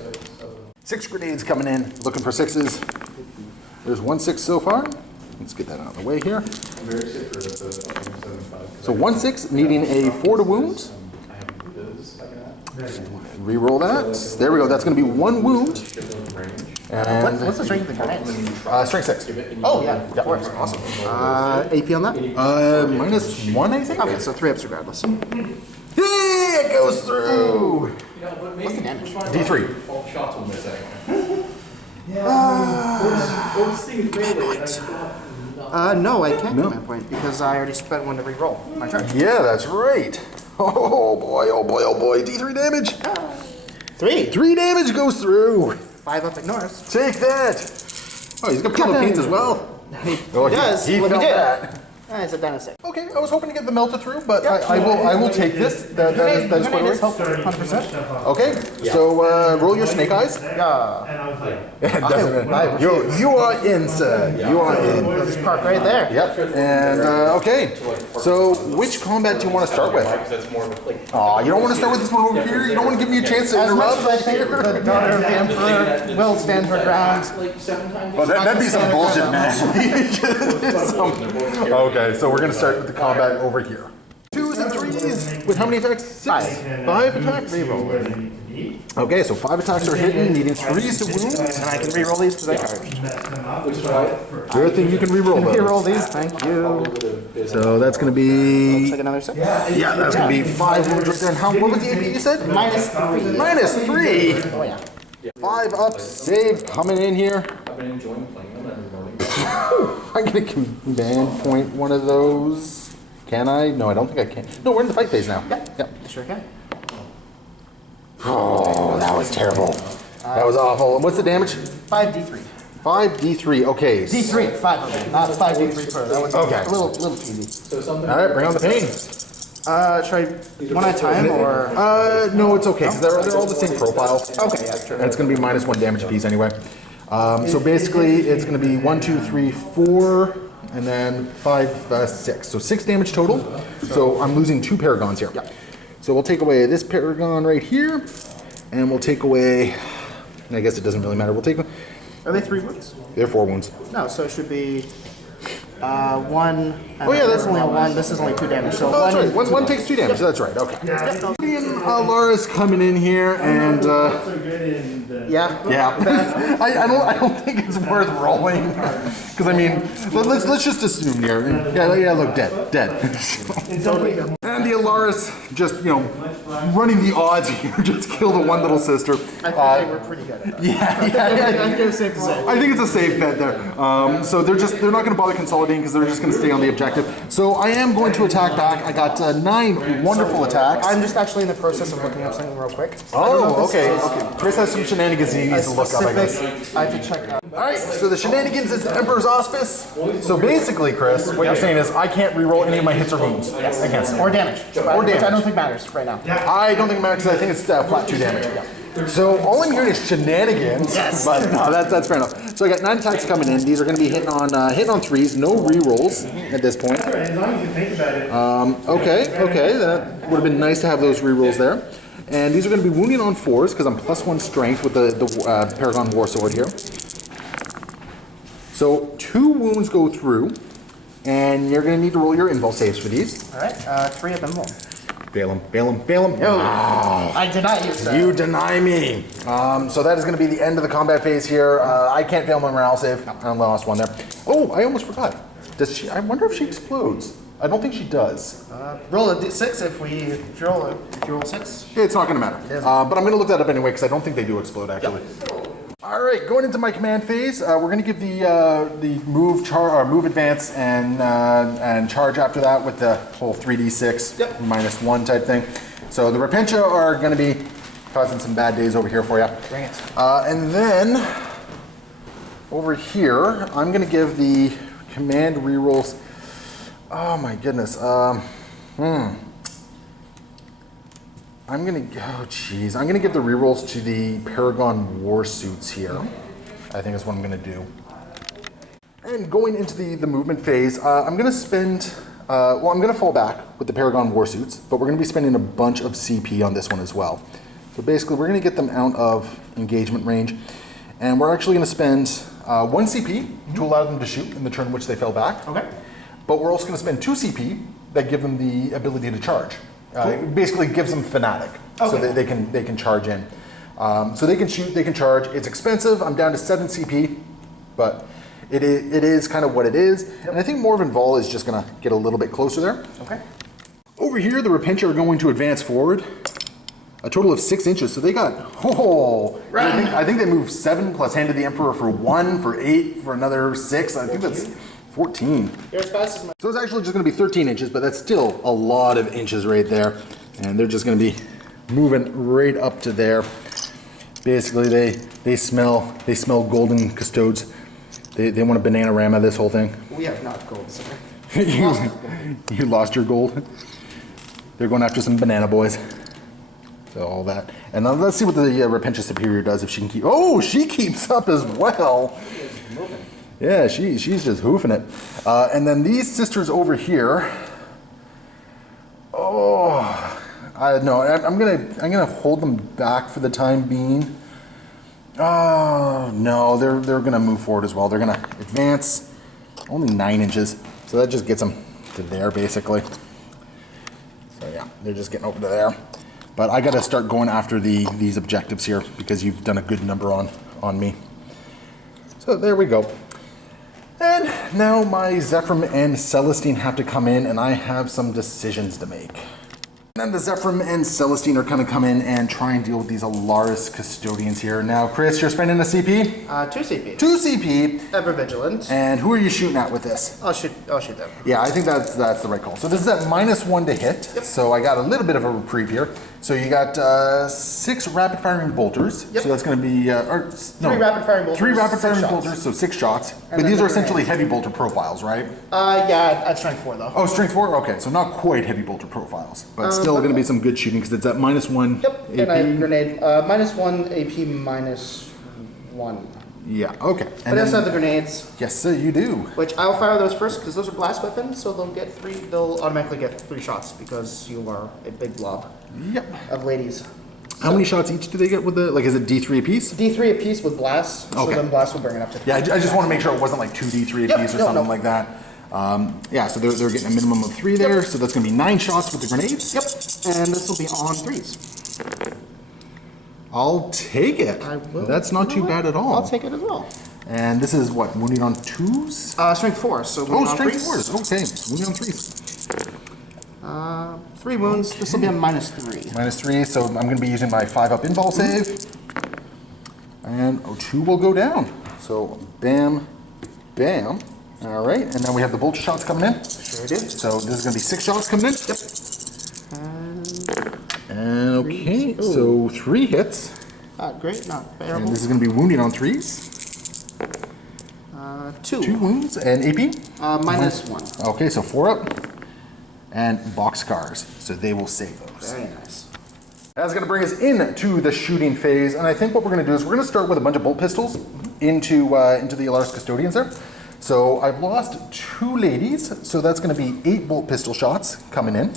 6 grenades coming in, looking for 6s. There's 1 6 so far. Let's get that out of the way here. So 1 6, needing a 4 to wound. Reroll that. There we go. That's going to be 1 wound. And What's the strength of the grenades? strength 6. Oh, yeah. Of course. Awesome. AP on that? -1, I think. Okay, so 3 ups regardless. Hey, it goes through. What's the damage? D3. All shots will miss No, I can't get my point because I already spent 1 to reroll my charge. Yeah, that's right. Oh boy, oh boy, oh boy. D3 damage. 3. 3 damage goes through. 5 up ignores. Take that. Oh, he's got pillow pains as well. Oh, He does. He Well, he felt did. that. It's a down to 6. Okay, I was hoping to get the melted through, but I will take this. That is quite Grenade is right. helpful, 100%. Okay, so roll your snake eyes. Yeah. And I was like, It doesn't matter. You are in, sir. You are in. This park right there. Yep. And okay. So which combat do you want to start with? Aw, you don't want to start with this one over here. You don't want to give me a chance to As much interrupt. as I think the daughter of the emperor will stand her ground. Well, that'd be some bullshit, man. Okay, so we're gonna start with the combat over here. 2s and 3s with how many attacks? 6. 5 attacks. Okay, so 5 attacks are hitting, needing 3s to wound. And I can reroll these because I charged. Good thing you can reroll those. Reroll these, thank you. So that's gonna be Looks like another 6. yeah, that's gonna be 5 wounds right there. And how? What was the AP you said? -3. -3. Oh yeah. 5 up, save coming in here. I've been enjoying playing them and reloading. I'm gonna command point one of those. Can I? No, I don't think I can. No, we're in the fight phase now. Yeah. Sure can. Oh, that was terrible. That was awful. And what's the damage? 5d3. 5d3. Okay. D3, 5 of them, not 5d3 per. That was Okay. a little cheesy. All right, bring on the pain. Should I one at a time or? No, it's okay because they're all the same profile. Okay, yeah, sure. And it's gonna be -1 damage apiece anyway. So basically, it's gonna be 1, 2, 3, 4, and then 5, 6. So 6 damage total. So I'm losing 2 paragons here. Yeah. So we'll take away this paragon right here, and we'll take away. I guess it doesn't really matter. We'll take. Are they 3 wounds? They're 4 wounds. No, so it should be 1. Oh, yeah, that's only 1. This is only 2 damage. So Oh, that's right. one. One takes 2 damage. That's right. Okay. Laura's coming in here, and so good in the. Yeah. yeah, I don't think it's worth rolling because I mean, let's just assume here. Yeah, look, dead. And the Alaris just running the odds here, just kill the one little sister. I think they were pretty good at that. Yeah. I think it's safe to say. I think it's a safe bet there. So they're not going to bother consolidating because they're just going to stay on the objective. So I am going to attack back. I got 9 wonderful attacks. I'm just actually in the process of looking up something real quick. Oh, okay. Chris has some shenanigans he needs to look up, I guess. I have to check out. All right, so the shenanigans is the Emperor's Auspice. So basically, Chris, what you're saying is I can't reroll any of my hits or wounds against him. Or damage. Or Which I damage. don't think matters right now. I don't think it matters because I think it's flat 2 damage. So all I'm hearing is shenanigans. Yes. But no, that's fair enough. So I got 9 attacks coming in. These are going to be hitting on 3s, no rerolls at this point. As long as you think about it. Okay, that would have been nice to have those rerolls there. And these are going to be wounding on 4s because I'm +1 strength with the Paragon War Sword here. So 2 wounds go through, and you're going to need to roll your invul saves for these. All right. 3 of them will. Bail him. No. I deny you, sir. You deny me. So that is going to be the end of the combat phase here. I can't fail my morale save. I lost 1 there. Oh, I almost forgot. Does she? I wonder if she explodes. I don't think she does. Roll a d6 if you roll 6. It's not going to matter. But I'm going to look that up anyway because I don't think they do explode actually. All right, going into my command phase, we're going to give the move advance and charge after that with the whole 3d6 -1 type thing. So the Repentia are going to be causing some bad days over here for you. Bring it. And then over here, I'm going to give the command rerolls. Oh my goodness. I'm gonna give the rerolls to the Paragon War Suits here. I think is what I'm gonna do. And going into the movement phase, I'm gonna spend, I'm gonna fall back with the Paragon War Suits, but we're gonna be spending a bunch of CP on this one as well. So basically, we're gonna get them out of engagement range, and we're actually gonna spend 1 CP to allow them to shoot in the turn in which they fell back. Okay. But we're also gonna spend 2 CP that give them the ability to charge. It basically gives them Fanatic, so they can charge in. So they can shoot, they can charge. It's expensive. I'm down to 7 CP, but it is kind of what it is. And I think Morven Vol is just going to get a little bit closer there. Okay. Over here, the Repentia are going to advance forward a total of 6 inches. So they got, I think they moved 7 plus Hand of the Emperor for 1, for 8, for another 6. I think that's 14. You're as fast as my... So it's actually just going to be 13 inches, but that's still a lot of inches right there. And they're just going to be moving right up to there. Basically, they smell golden custodes. They want a banana-rama this whole thing. We have not gold, sir. You lost your gold. They're going after some banana boys. So all that. And now let's see what the Repentia Superior does if she can keep... Oh, she keeps up as well. Yeah, she's just hoofing it. And then these sisters over here. Oh, I don't know. I'm gonna hold them back for the time being. Oh no, they're gonna move forward as well. They're gonna advance only 9 inches, so that just gets them to there basically. So yeah, they're just getting over to there. But I gotta start going after these objectives here because you've done a good number on me. So there we go. And now my Zephyr and Celestine have to come in, and I have some decisions to make. And then the Zephyr and Celestine are going to come in and try and deal with these Alaris Custodians here. Now, Chris, you're spending a CP? 2 CP. 2 CP. Ever vigilant. And who are you shooting at with this? I'll shoot them. Yeah, I think that's the right call. So this is at -1 to hit. Yep. So I got a little bit of a reprieve here. So you got 6 rapid firing bolters. Yep. So that's going to be 3 rapid firing bolters. 3 rapid 6 firing shots. bolters, so 6 shots. And But then these the are essentially grenades. heavy bolter profiles, right? Yeah, at strength 4 though. Oh, strength 4? Okay, so not quite heavy bolter profiles, but still going to be some good shooting because it's at -1 Yep. AP. And I grenade -1 AP -1. Yeah, okay. But I also have the grenades, Yes, sir, you do. which I'll fire those first because those are blast weapons, so they'll automatically get 3 shots because you are a big blob Yep. of ladies. How many shots each do they get with the, like, is it D3 apiece? D3 apiece with blast, Okay. so then blast will bring it up to 3. Yeah, I just want to make sure it wasn't like 2 D3 Yep, apiece or no, something no. like that. Yeah, so they're getting a minimum of 3 there, so that's going to be 9 shots with the grenades. Yep, and this will be on 3s. I'll take it. I will. That's not too bad at all. I'll take it as well. And this is what, wounding on 2s? Strength 4, so Oh, wounding on strength 3s. 4s. Okay, wounding on 3s. 3 wounds, this will be a -3. -3, so I'm going to be using my 5-up invul save. And 2 will go down. So bam, bam. All right, and then we have the bolter shots coming in. Sure did. So this is going to be 6 shots coming in. Yep. And okay, so 3 hits. Not great, not And terrible. this is going to be wounding on 3s. 2. 2 wounds and AP. -1. Okay, so 4 up. And boxcars, so they will save those. Very nice. That's going to bring us into the shooting phase, and I think what we're going to do is we're going to start with a bunch of bolt pistols into the Alaris Custodians there. So I've lost 2 ladies, so that's going to be 8 bolt pistol shots coming in.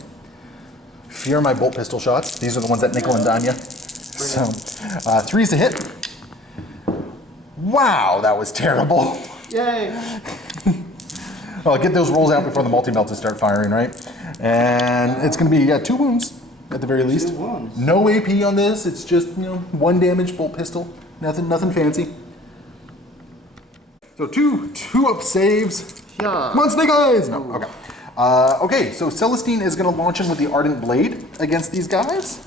Fear my bolt pistol shots. These are the ones that nickel and dime you. So 3s to hit. Wow, that was terrible. Yay! Well, get those rolls out before the multi-melts start firing, right? And it's going to be 2 wounds at the very least. 2 wounds. No AP on this. It's just 1 damage bolt pistol. Nothing fancy. So 2 up saves. Yeah. Come on, Snake Eyes! No, okay. Okay, so Celestine is going to launch in with the Ardent Blade against these guys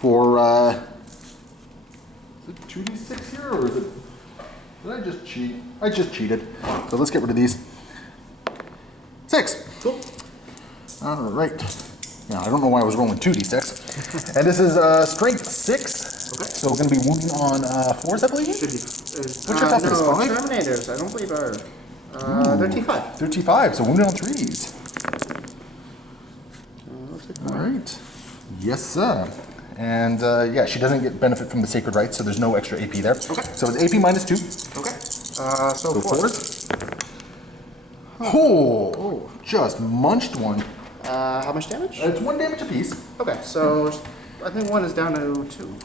for 2d6 here, or is it? Did I just cheat? I just cheated. So let's get rid of these. 6. Cool. All right. Now, I don't know why I was rolling 2d6. And this is strength 6. Okay. So we're going to be wounding on 4s, I believe? Should be. What's your toughness, no, 5? Terminators, I don't believe are. 35. 35, so wounded on 3s. All right. Yes, sir. And yeah, she doesn't get benefit from the Sacred Rites, so there's no extra AP there. Okay. So it's AP minus 2. Okay. So So 4. 4s. Oh, just munched one. How much damage? It's 1 damage apiece. Okay, so I think one is down to 2.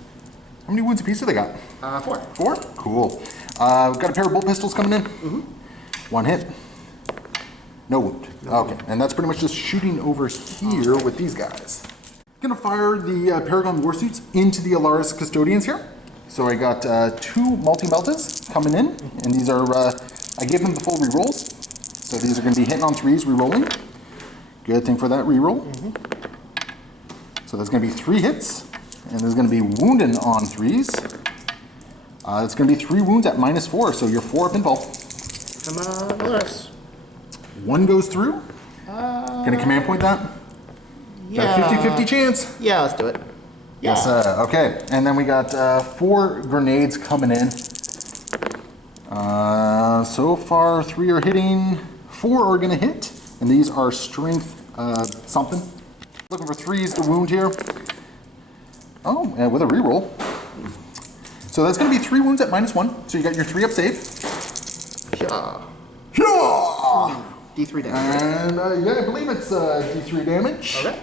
How many wounds apiece do they got? 4. 4? Cool. We've got a pair of bolt pistols coming in. 1 hit. No wound. Okay, and that's pretty much just shooting over here with these guys. Gonna fire the Paragon Warsuits into the Adeptus Custodians here. So I got 2 multi-meltas coming in, and these are, I gave them the full rerolls. So these are gonna be hitting on 3s, rerolling. Good thing for that reroll. So that's gonna be 3 hits, and there's gonna be wounding on 3s. It's gonna be 3 wounds at minus 4, so you're 4 up in ball. Come on, Loris. 1 goes through. Gonna command point that? Got a 50-50 chance. Yeah, let's do it. Yeah. Yes, okay. And then we got 4 grenades coming in. So far, 3 are hitting, 4 are gonna hit, and these are strength something. Looking for 3s to wound here. Oh, and with a reroll. So that's gonna be 3 wounds at minus 1. So you got your 3 up save. Yeah. Yeah! D3 damage. And yeah, I believe it's D3 damage. Okay.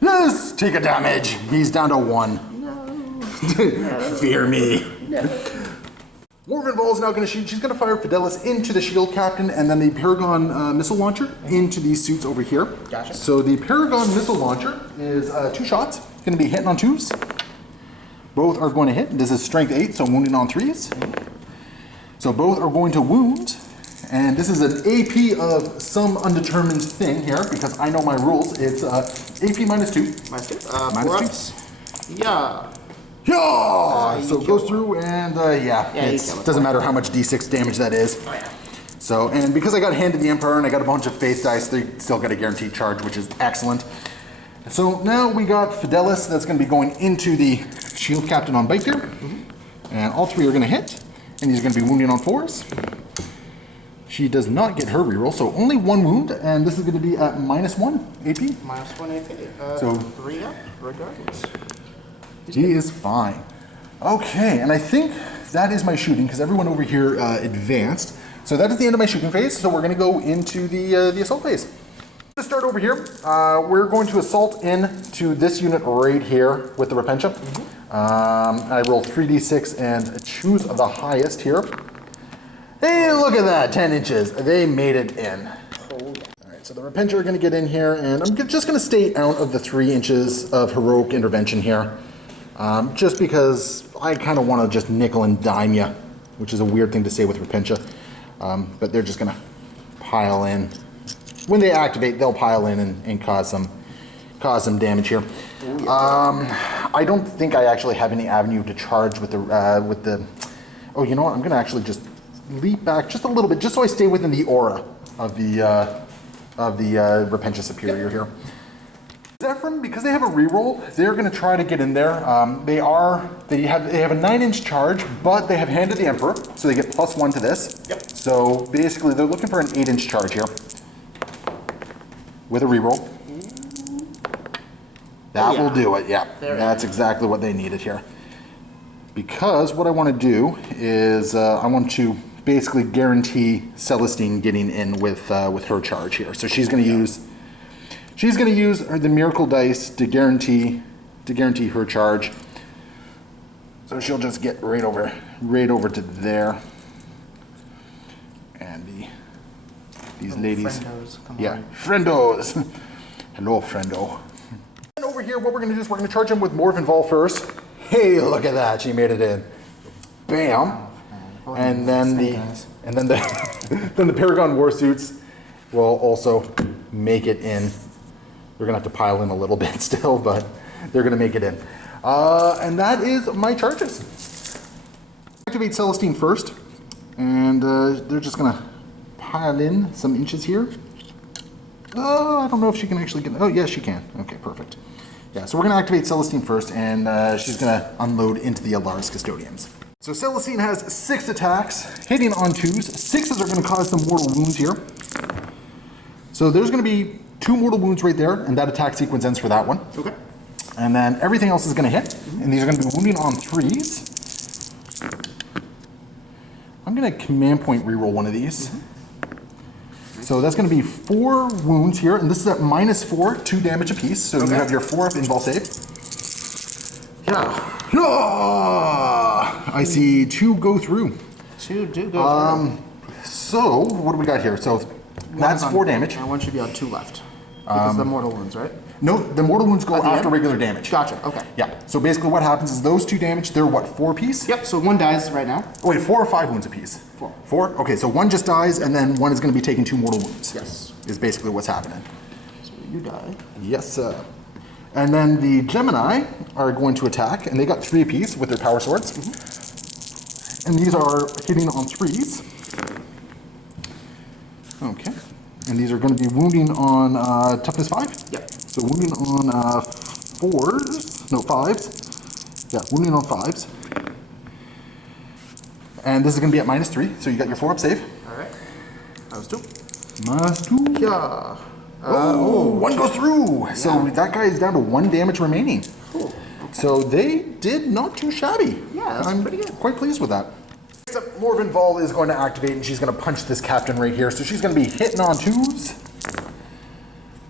Yes, take a damage. He's down to 1. No. Fear me. No. Morven Vol is now going to shoot. She's going to fire Fidelis into the shield captain and then the Paragon missile launcher into these suits over here. Gotcha. So the Paragon missile launcher is 2 shots. Going to be hitting on 2s. Both are going to hit. This is strength 8, so wounding on 3s. So both are going to wound. And this is an AP of some undetermined thing here because I know my rules. It's AP minus 2. Minus 2. Minus 4 2. ups. Yeah. Yeah! So you it goes kill through and yeah, you it kill it. doesn't matter how much D6 damage that is. Oh, yeah. So, and because I got handed the Emperor and I got a bunch of Faith dice, they still got a guaranteed charge, which is excellent. So now we got Fidelis that's going to be going into the shield captain on bike here. And all 3 are going to hit. And he's going to be wounding on 4s. She does not get her reroll, so only 1 wound, and this is going to be at minus 1 AP. Minus 1 AP. So- 3 up, regardless. He is fine. Okay, and I think that is my shooting because everyone over here advanced. So that is the end of my shooting phase. So we're going to go into the assault phase. To start over here, we're going to assault into this unit right here with the Repentia. I roll 3d6 and choose the highest here. Hey, look at that, 10 inches. They made it in. All right, so the Repentia are going to get in here, and I'm just going to stay out of the 3 inches of heroic intervention here. Just because I kind of want to just nickel and dime you, which is a weird thing to say with Repentia. But they're just going to pile in. When they activate, they'll pile in and cause some damage here. I don't think I actually have any avenue to charge with the. Oh, you know what? I'm going to actually just leap back just a little bit, just so I stay within the aura of the Repentia Superior here. Zephyrin, because they have a reroll, they're going to try to get in there. They have a 9-inch charge, but they have handed the Emperor, so they get +1 to this. Yep. So basically, they're looking for an 8-inch charge here with a reroll. That will do it. Yeah, that's exactly what they needed here. Because what I want to do is I want to basically guarantee Celestine getting in with her charge here. So she's going to use the miracle dice to guarantee her charge. So she'll just get right over to there. And these ladies, Friendos, come yeah, on. friendos. Hello, friendo. And over here, what we're going to do is we're going to charge him with Morven Vol first. Hey, look at that! She made it in. Bam. And then the Paragon Warsuits will also make it in. We're gonna have to pile in a little bit still, but they're going to make it in. And that is my charges. Activate Celestine first, and they're just going to pile in some inches here. I don't know if she can actually get... Oh, yes, she can. Okay, perfect. Yeah, so we're going to activate Celestine first, and she's going to unload into the Adeptus Custodians. So Celestine has 6 attacks, hitting on 2s. 6s are going to cause some mortal wounds here. So there's going to be 2 mortal wounds right there, and that attack sequence ends for that one. Okay. And then everything else is going to hit, and these are going to be wounding on 3s. I'm going to command point reroll one of these. So that's going to be 4 wounds here, and this is at -4, 2 damage apiece. So you have your 4 invul save. Yeah. I see 2 go through. 2 do go through. So what do we got here? So that's 4 damage. And one should be on 2 left. Because the mortal wounds, right? No, the mortal wounds go At the after end? regular damage. Gotcha, okay. Yeah. So basically what happens is those 2 damage, they're what, 4 apiece? Yep, so 1 dies right now. Oh, wait, 4 or 5 wounds apiece? 4. 4? Okay, so 1 just dies, and then 1 is going to be taking 2 mortal wounds. Yes. Is basically what's happening. So you die. Yes, sir. And then the Gemini are going to attack, and they got 3 apiece with their power swords. And these are hitting on 3s. Okay. And these are going to be wounding on toughness 5? Yep. So wounding on 4s, no 5s. Yeah, wounding on 5s. And this is going to be at -3, so you got your 4 up save. Alright. That was 2. -2. Yeah. Oh, 1 goes through. So that guy is down to 1 damage remaining. Cool. So they did not too shabby. Yeah, that's I'm pretty good. quite pleased with that. Next up, Morven Vol is going to activate, and she's going to punch this captain right here. So she's going to be hitting on 2s.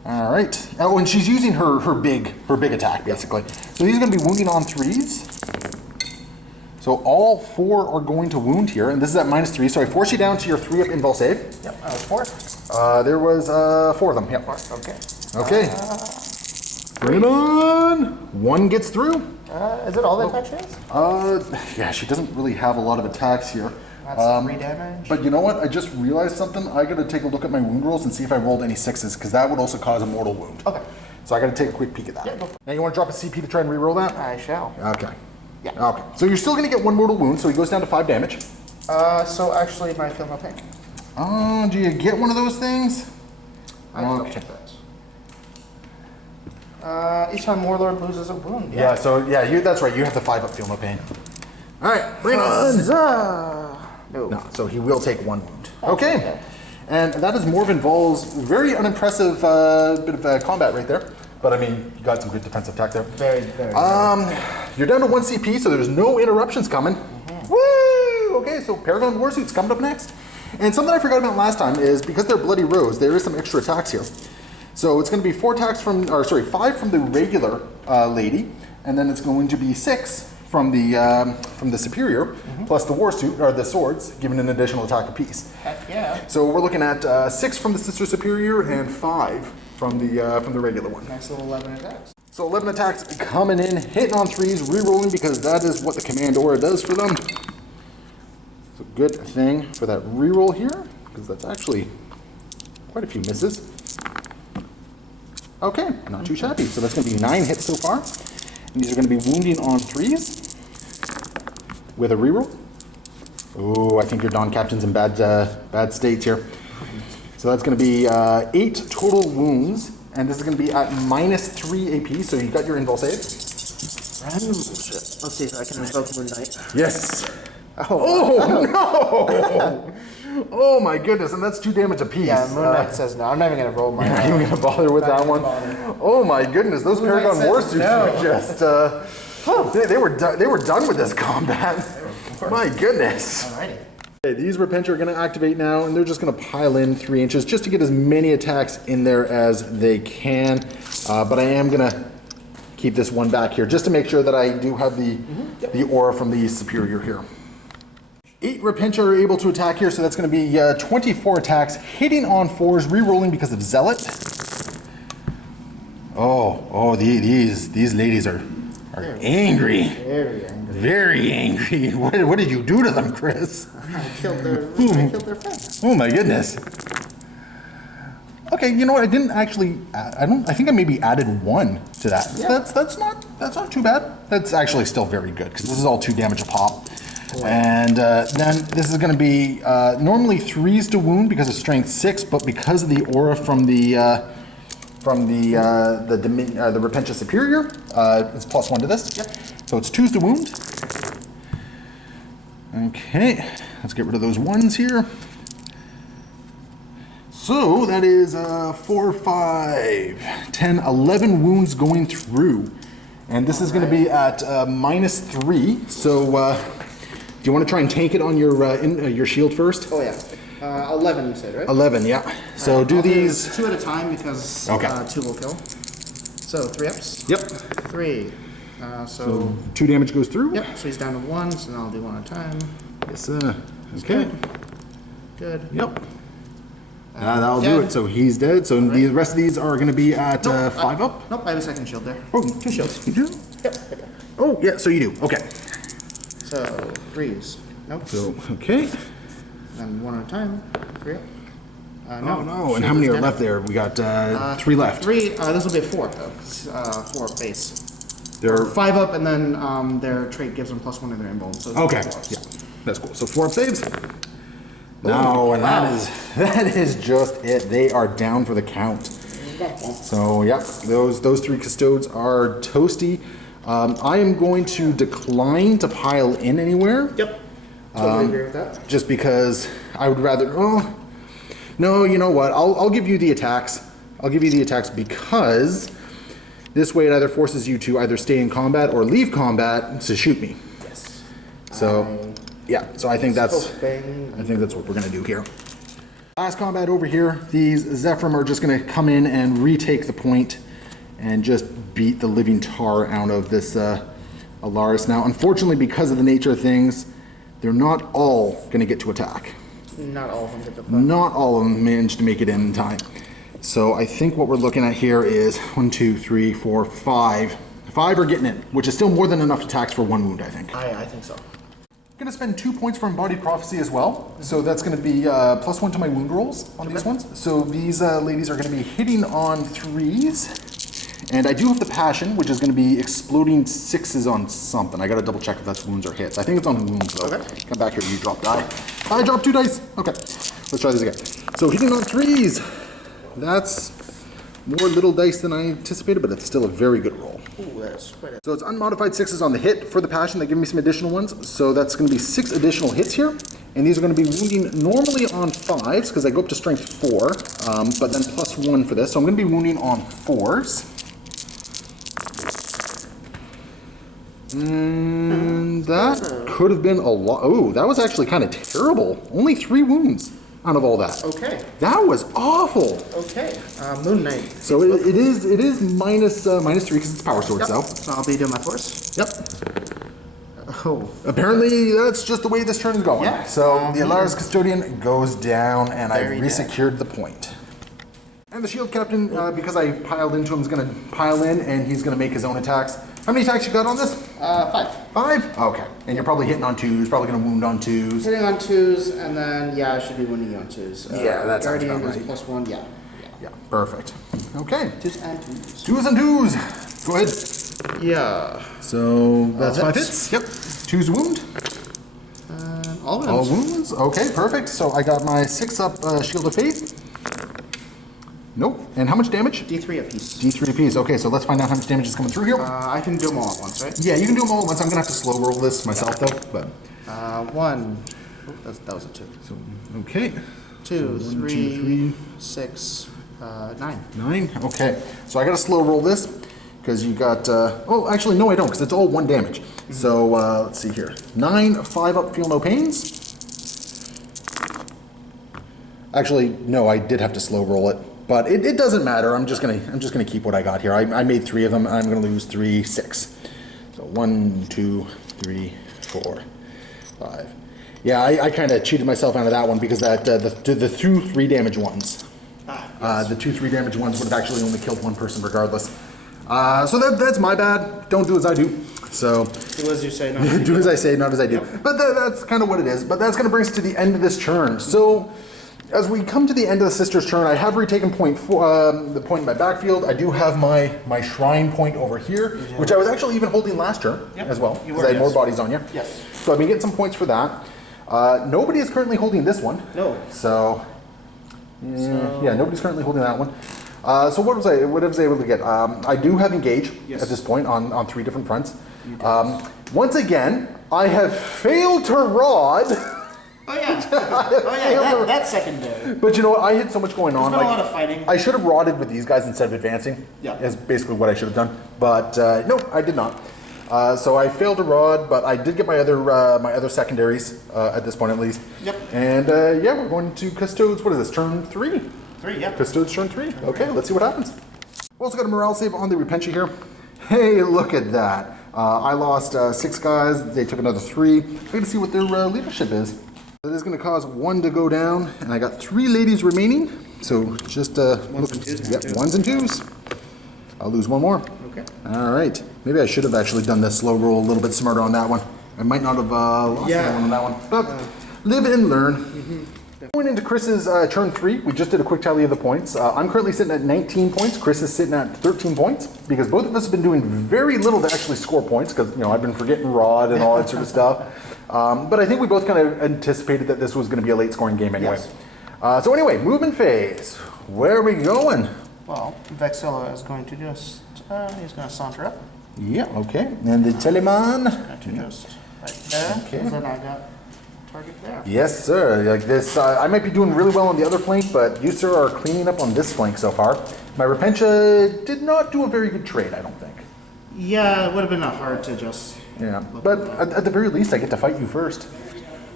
All right. Oh, and she's using her big attack basically. So he's going to be wounding on 3s. So all 4 are going to wound here, and this is at -3. So I force you down to your 3 up invul save. Yep, I was 4. There was 4 of them. Yep. Okay. Okay. Bring it on. 1 gets through. Is it all the attack she has? Yeah, she doesn't really have a lot of attacks here. That's 3 damage. But you know what? I just realized something. I gotta take a look at my wound rolls and see if I rolled any 6s, because that would also cause a mortal wound. Okay. So I gotta take a quick peek at that. Yeah, go for it. Now you wanna drop a CP to try and reroll that? I shall. Okay. Yeah. Okay. So you're still gonna get 1 mortal wound, so he goes down to 5 damage. So actually, I feel no pain. Oh, do you get one of those things? I just double check that. Each time Warlord loses a wound. Yeah, so yeah, that's right. You have the 5 up, feel no pain. All right, bring it on. No. No, so he will take 1 wound. Okay. And that is Morven Vol's very unimpressive bit of combat right there. But I mean, you got some good defensive tech there. Very. You're down to 1 CP, so there's no interruptions coming. Woo! Okay, so Paragon Warsuit's coming up next. And something I forgot about last time is because they're Bloody Rose, there is some extra attacks here. So it's going to be 5 from the regular lady, and then it's going to be 6 from the superior, plus the warsuit or the swords, giving an additional attack apiece. Heck yeah. So we're looking at 6 from the sister superior and 5 from the regular one. Nice little 11 attacks. So 11 attacks coming in, hitting on 3s, re-rolling because that is what the command aura does for them. It's a good thing for that re-roll here, because that's actually quite a few misses. Okay, not too shabby. So that's going to be 9 hits so far. And these are going to be wounding on 3s with a re-roll. Oh, I think your Dawn Captain's in bad states here. So that's going to be 8 total wounds. And this is going to be at -3 AP, so you got your invul save. Random bullshit. Let's see if I can invoke Moon Knight. Yes. Oh, no! Oh my goodness, and that's 2 damage apiece. yeah, Moon Knight says no. I'm not even going to roll my... I'm not even gonna bother with that one. Oh my goodness, those Moon Knight Paragon says Warsuits no. were just they were done with this combat. My goodness. Alrighty. Okay, these Repentia are going to activate now, and they're just going to pile in 3 inches just to get as many attacks in there as they can. But I am going to keep this one back here just to make sure that I do have the aura from the superior here. 8 Repentia are able to attack here, so that's going to be 24 attacks, hitting on 4s, re-rolling because of Zealot. These ladies are angry. Very angry. Very angry. What did you do to them, Chris? I killed their friend. Oh my goodness. Okay, you know what? I didn't actually. I think I maybe added 1 to that. Yeah. That's not too bad. That's actually still very good because this is all 2 damage a pop. And then this is going to be normally 3s to wound because of strength 6, but because of the aura from the Repentia Superior, it's +1 to this. Yep. So it's 2s to wound. Okay, let's get rid of those 1s here. So that is 4, 5, 10, 11 wounds going through. And this is going to be at -3. So do you want to try and tank it on your shield first? Oh, yeah. 11, you said, right? 11, yeah. So do I'll these. 2 at a time because Okay. 2 will kill. So 3 ups. Yep. 3. So 2 damage goes through. yep. So he's down to 1. So now I'll do 1 at a time. Yes, okay. Good. Yep. That'll do Dead. it. So he's dead. So the rest of these are going to be at Nope, 5 up. Nope, I have a second shield there. Oh, 2 shields. you do? Yep. Oh, yeah. So you do. Okay. So 3s. Nope. So okay. Then 1 at a time. 3 up. Oh no! And how many are left there? We got 3 left. 3. This will be a 4 though. It's, 4 base. They're 5 up, and then their trait gives them +1 to their invuln. So it's okay. 4 ups. Yeah, that's cool. So 4 up saves. No, and that is just it. They are down for the count. So yep, those 3 custodes are toasty. I am going to decline to pile in anywhere. Yep. Totally agree with that. Just because I would rather. Oh, no, you know what? I'll give you the attacks. I'll give you the attacks because this way it either forces you to either stay in combat or leave combat to shoot me. Yes. So, yeah. So I think that's Hoping. what we're gonna do here. Last combat over here. These Zephyrim are just gonna come in and retake the point and just beat the living tar out of this Alaris. Now, unfortunately, because of the nature of things, they're not all gonna get to attack. Not all of them get the fun. Not all of them managed to make it in time. So I think what we're looking at here is 1, 2, 3, 4, 5. 5 are getting in, which is still more than enough attacks for 1 wound, I think. I think so. I'm going to spend 2 points for Embodied Prophecy as well. So that's going to be +1 to my wound rolls on these ones. So these ladies are going to be hitting on 3s. And I do have the Passion, which is going to be exploding 6s on something. I got to double check if that's wounds or hits. I think it's on wounds though. Okay. Come back here, you drop die. I dropped 2 dice. Okay, let's try this again. So hitting on 3s. That's more little dice than I anticipated, but it's still a very good roll. Ooh, that's quite a... So it's unmodified 6s on the hit for the Passion. They give me some additional ones. So that's going to be 6 additional hits here. And these are going to be wounding normally on 5s because I go up to strength 4, but then +1 for this. So I'm going to be wounding on 4s. And that could have been a lot. Oh, that was actually kind of terrible. Only 3 wounds out of all that. Okay. That was awful. Okay. Moon Knight. So it is -3 because it's power sword. Yep. So So I'll be doing my force. yep. Oh. Apparently that's just the way this turn is going. Yeah. So the Alaris Custodian goes down, and I Very resecured the point. And the shield captain, because I piled into him, is going to pile in, and he's going to make his own attacks. How many attacks you got on this? 5. 5? Okay. And you're probably hitting on 2s, probably going to wound on 2s. Hitting on 2s, and then, yeah, I should be winning on 2s. Yeah, that sounds Guardian about is right. +1, yeah. Yeah, perfect. Okay. 2s and 2s. 2s and 2s. Go ahead. Yeah. So that's 5 hits. hits. Yep. 2's wound. All of All them. wounds. Okay, perfect. So I got my 6 up Shield of Faith. Nope. And how much damage? D3 apiece. D3 apiece. Okay, so let's find out how much damage is coming through here. I can do them all at once, right? Yeah, you can do them all at once. I'm gonna have to slow roll this myself though. But 1. Oh, that was a 2. so okay. 2, So 3, 6, 9. 9. Okay. So I gotta slow roll this because you got. Oh, actually no, I don't because it's all 1 damage. So let's see here. 9, 5 up. Feel no pains. Actually, no, I did have to slow roll it. But it doesn't matter. I'm just gonna keep what I got here. I made 3 of them. And I'm gonna lose 3, 6. So 1, 2, 3, 4, 5. Yeah, I kind of cheated myself out of that one because that the 2 3 damage ones. The 2 3 damage ones would have actually only killed 1 person regardless. So that's my bad. Don't do as I do. So Do as you say, not do as I say, not as I do. But that's kind of what it is. But that's gonna bring us to the end of this turn. So. as we come to the end of the Sister's turn, I have retaken the point in my backfield. I do have my shrine point over here, which I was actually even holding last turn as well, because I had more bodies on you. Yes. So I've been getting some points for that. Nobody is currently holding this one. No. So, yeah, nobody's currently holding that one. So what was I able to get? I do have engage at this point on 3 different fronts. Once again, I have failed to rod. Oh yeah, that's secondary. But you know what? I had so much going on. There's been a lot of fighting. I should have rodded with these guys instead of advancing. Yeah. Is basically what I should have done. But no, I did not. So I failed to rod, but I did get my other secondaries at this point at least. Yep. And yeah, we're going to Custodes. What is this? Turn 3. 3, yeah. Custodes turn 3. Okay, let's see what happens. We also got a morale save on the Repentia here. Hey, look at that. I lost 6 guys. They took another 3. I'm going to see what their leadership is. That is going to cause 1 to go down, and I got 3 ladies remaining. So just Ones and twos. Yep, 1s and 2s. I'll lose 1 more. Okay. All right. Maybe I should have actually done the slow roll a little bit smarter on that one. I might not have lost that one on that one, but live and learn. Going into Chris's turn 3, we just did a quick tally of the points. I'm currently sitting at 19 points. Chris is sitting at 13 points because both of us have been doing very little to actually score points because, you know, I've been forgetting rod and all that sort of stuff. But I think we both kind of anticipated that this was going to be a late scoring game anyway. Yes. So anyway, movement phase. Where are we going? Well, Vexilla is going to just, he's going to saunter up. Yeah, okay. And the Telemann? Going to just right there. Okay. And then I got target there. Yes, sir. Like this, I might be doing really well on the other flank, but you, sir, are cleaning up on this flank so far. My Repentia did not do a very good trade, I don't think. Yeah, it would have been hard to just... Yeah, but at the very least, I get to fight you first.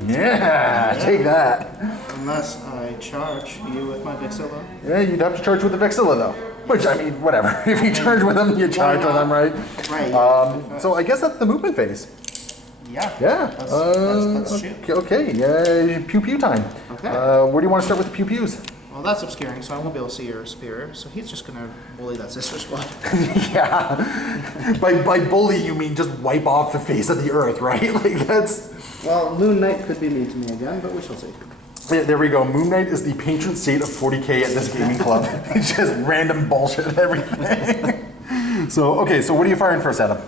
Yeah, take that. Unless I charge you with my Vexilla. Yeah, you'd have to charge with the Vexilla, though. Which, I mean, whatever. If you charge with them, you charge with them, right? Right. So I guess that's the movement phase. Yeah. Yeah. Let's shoot. Okay, yeah, pew-pew time. Okay. Where do you want to start with the pew-pews? Well, that's obscuring, so I won't be able to see your spear. So he's just going to bully that sister squad. Yeah. By bully, you mean just wipe off the face of the earth, right? Like, that's... Well, Moon Knight could be mean to me again, but we shall see. Yeah, there we go. Moon Knight is the patron saint of 40K at this gaming club. It's just random bullshit and everything. So, okay, so what are you firing first, Adam?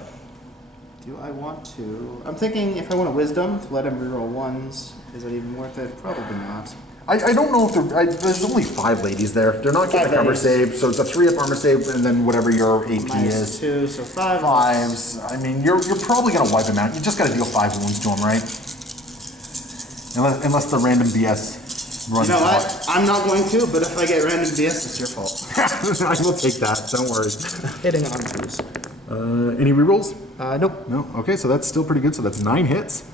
Do I want to... I'm thinking if I want a Wisdom to let him reroll 1s, is it even worth it? Probably not. I don't know if there's only 5 ladies there. They're not getting a 5 cover ladies. save, so it's a 3-up armor save and then whatever your AP Minus is. 2, so 5. 5s. I mean, you're probably going to wipe him out. You just got to deal 5 wounds to him, right? Unless the random BS runs You know out. what? I'm not going to, but if I get random BS, it's your fault. I will take that. Don't worry. Hitting on twos. Any rerolls? Nope. No. Okay, so that's still pretty good. So that's 9 hits.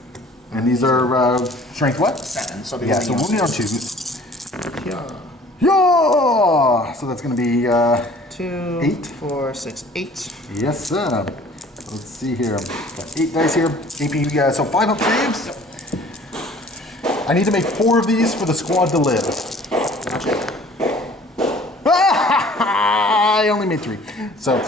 And these are strength what? 7. So Yeah, so wounding on 2s. Yeah. Yeah! So that's going to be 2, 8. 4, 6, 8. yes, sir. Let's see here. Got 8 dice here. AP, so 5 up saves. I need to make 4 of these for the squad to live. I only made 3. So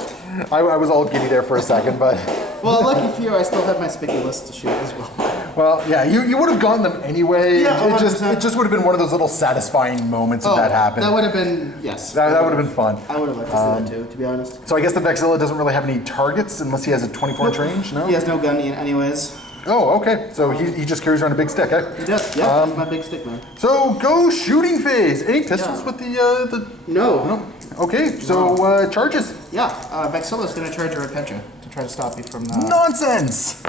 I was all giddy there for a second, but... Well, lucky for you, I still have my spiky list to shoot as well. Well, yeah, you would have gotten them anyway. Yeah, it just 100%. would have been one of those little satisfying moments if that happened. That would have been, yes. That would have been fun. I would have liked to see that too, to be honest. So I guess the Vexilla doesn't really have any targets unless he has a 24-inch range, no? He has no gun anyways. Oh, okay. So he just carries around a big stick, eh? He does, yeah, that's my big stick, man. So go shooting phase. Any pistols Yeah. with the No. No. Okay, so charges. Yeah, Vexilla's going to charge a Repentia to try to stop you from... Nonsense.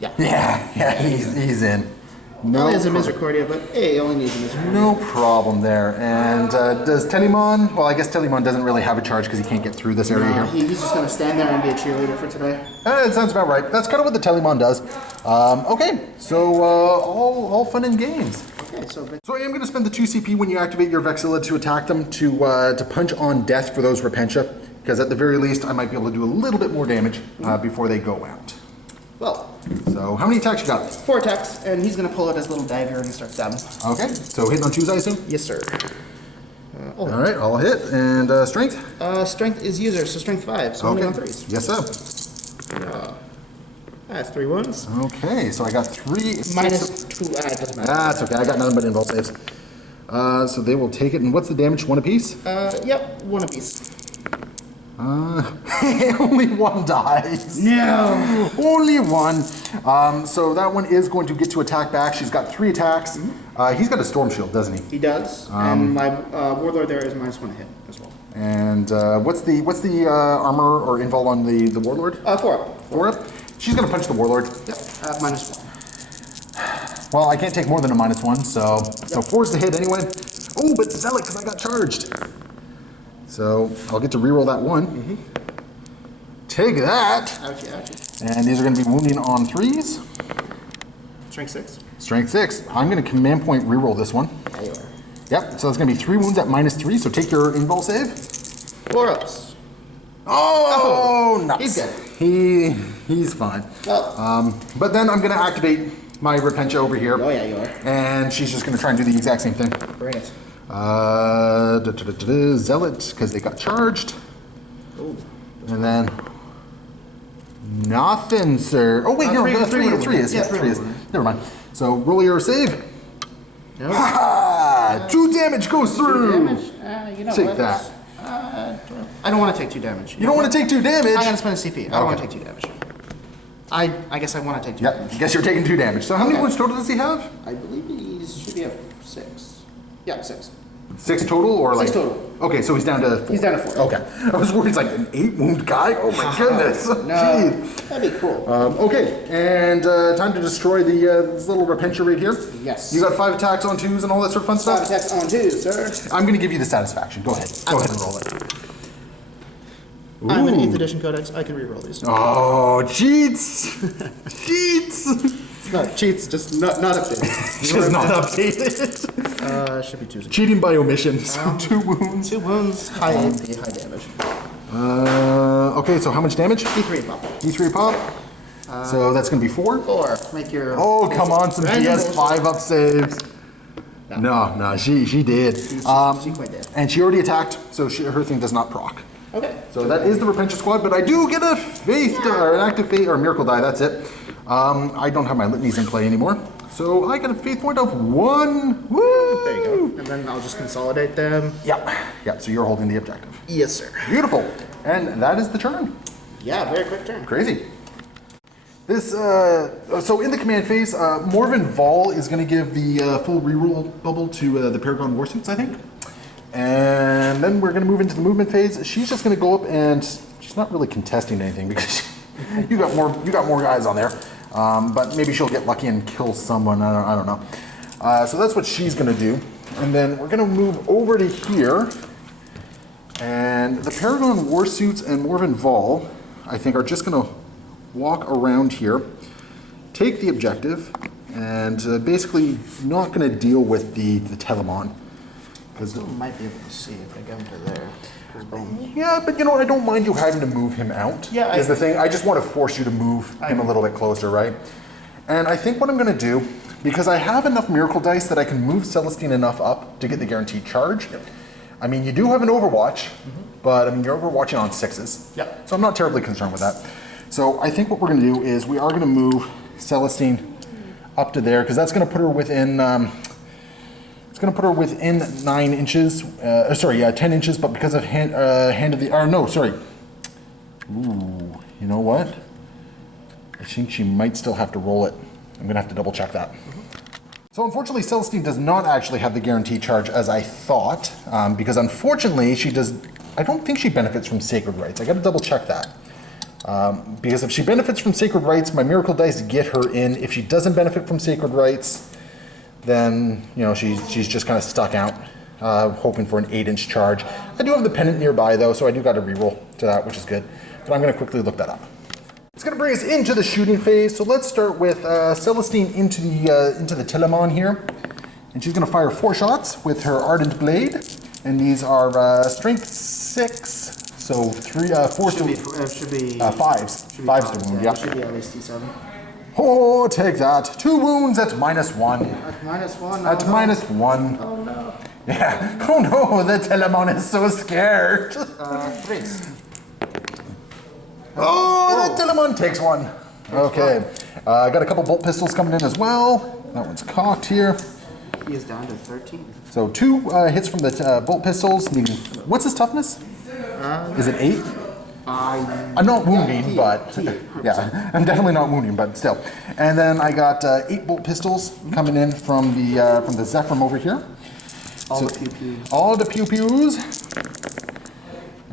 Yeah. Yeah, he's in. No, he has a Misericordia, but hey, he only needs a Misericordia. No problem there. And does Telimon? Well, I guess Telimon doesn't really have a charge because he can't get through this area here. He's just going to stand there and be a cheerleader for today. It sounds about right. That's kind of what the Telimon does. Okay, so all fun and games. Okay, so So I am going to spend the 2 CP when you activate your Vexilla to attack them to punch on death for those Repentia, because at the very least I might be able to do a little bit more damage before they go out. well, So how many attacks you got? 4 attacks, and he's going to pull out his little dagger and start stabbing. Okay, so hitting on 2s, I assume? Yes, sir. All right, I'll hit. And strength? Strength is user, so strength 5, so only on 3s. Yes, sir. That's 3 wounds. Okay, so I got 3. Minus 2, it doesn't matter. That's okay, I got nothing but invulse saves. So they will take it. And what's the damage? One apiece? Yep, one apiece. Only one dies. No! Only one. So that one is going to get to attack back. She's got 3 attacks. He's got a storm shield, doesn't he? He does. And my warlord there is -1 to hit as well. And what's the armor or invul on the warlord? 4 up. 4 up. She's gonna punch the warlord. Yep, -1. Well, I can't take more than a -1, so 4's the hit anyway. Oh, but zealot because I got charged. So I'll get to reroll that one. Take that. Ouchie, ouchie. And these are going to be wounding on 3s. Strength 6. Strength 6. I'm going to command point reroll this one. There you are. Yep. So it's going to be 3 wounds at -3. So take your invul save. 4 ups. Oh, nuts. He's good. He's fine. Oh. But then I'm going to activate my Repentia over here. Oh yeah, you are. And she's just going to try and do the exact same thing. Bring it. Zealot, because they got charged. Ooh. And then nothing, sir. Oh wait, no, three- three would three win. is. Yeah, Yeah, three three would is. win. Never mind. So roll your save. No. Ha! 2 damage goes through. Damage? You know Take what? that. I don't want to take 2 damage. You don't want to take 2 damage. I'm gonna spend a CP. I don't want to Okay. take 2 damage. I guess I want to take 2 Yep. damage. Guess you're taking 2 damage. So how many Okay. wounds total does he have? I believe he should be at 6. Yeah, 6. 6 total, or like? 6 total. Okay, so he's down to 4. He's down to 4. Okay. I was worried. He's like an 8 wound guy. Oh my goodness. No, Jeez. that'd be cool. Okay, and time to destroy this little Repentia right here. Yes. You got 5 attacks on 2s and all that sort of fun 5 stuff. attacks on 2, sir. I'm going to give you the satisfaction. Go ahead. Go ahead and roll it. I'm an Ooh. 8th edition codex. I can reroll these. Oh, cheats! Cheats! It's not cheats, just not updated. Just not updated. Should be 2. Cheating by omission. So 2 wounds. 2 wounds, high AP, high damage. Okay, so how much damage? D3 pop. D3 pop. So that's going to be 4. 4. Make your. Oh, come on, some Random DS 5 up saves. No, she did. She quite did. And she already attacked, so her thing does not proc. Okay. So that is the Repentia squad, but I do get a faith or an active faith or miracle die. That's it. I don't have my litanies in play anymore, so I get a faith point of 1. Woo! There you go. And then I'll just consolidate them. Yeah. So you're holding the objective. Yes, sir. Beautiful. And that is the turn. Yeah, very quick turn. Crazy. This so in the command phase, Morven Vol is going to give the full reroll bubble to the Paragon Warsuits, I think. And then we're going to move into the movement phase. She's just going to go up and she's not really contesting anything because you got more guys on there. But maybe she'll get lucky and kill someone. I don't know. So that's what she's going to do. And then we're going to move over to here. And the Paragon Warsuits and Morven Vol, I think, are just going to walk around here, take the objective, and basically not going to deal with the Telemon. I might be able to see if I go into there. Yeah, but you know what? I don't mind you having to move him out. Yeah, is the thing. I just want to force you to move him a little bit closer, right? And I think what I'm going to do, because I have enough miracle dice that I can move Celestine enough up to get the guaranteed charge. I mean, you do have an Overwatch, but I mean, you're Overwatching on 6s. Yep. So I'm not terribly concerned with that. So I think what we're going to do is we are going to move Celestine up to there, because that's going to put her within... It's going to put her within 9 inches, 10 inches, but because of hand of the, Ooh, you know what? I think she might still have to roll it. I'm going to have to double check that. So unfortunately, Celestine does not actually have the guaranteed charge as I thought, because unfortunately I don't think she benefits from Sacred Rites. I got to double check that. Because if she benefits from Sacred Rites, my miracle dice get her in. If she doesn't benefit from Sacred Rites, then she's just kind of stuck out, hoping for an 8-inch charge. I do have the pennant nearby though, so I do got to reroll to that, which is good. But I'm going to quickly look that up. It's going to bring us into the shooting phase. So let's start with Celestine into the Telemon here, and she's going to fire 4 shots with her Ardent Blade, and these are strength 6, so 4 Should be fives. Fives to wound. Yeah. Should be at least D7. Oh, take that. 2 wounds at -1. At -1. At -1. Oh no. Yeah. Oh no, the Telemon is so scared. 3. Oh, the Telemon takes 1. Okay. I got a couple bolt pistols coming in as well. That one's cocked here. He is down to 13. So 2 hits from the bolt pistols. Meaning, what's his toughness? Is it 8? I'm not wounding, but yeah, I'm definitely not wounding, but still. And then I got 8 bolt pistols coming in from the Zephyr over here. All the pew-pews. All the pew-pews.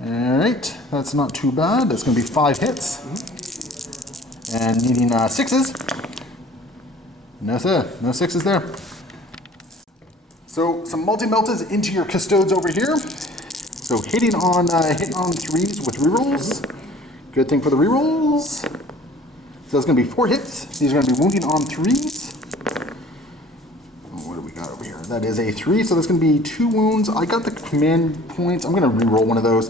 All right, that's not too bad. That's going to be 5 hits. And needing 6s. No sir, no 6s there. So some multi-meltas into your Custodes over here. So hitting on 3s with rerolls. Good thing for the rerolls. So that's going to be 4 hits. These are going to be wounding on 3s. Oh, what do we got over here? That is a 3, so that's going to be 2 wounds. I got the command points. I'm going to reroll one of those.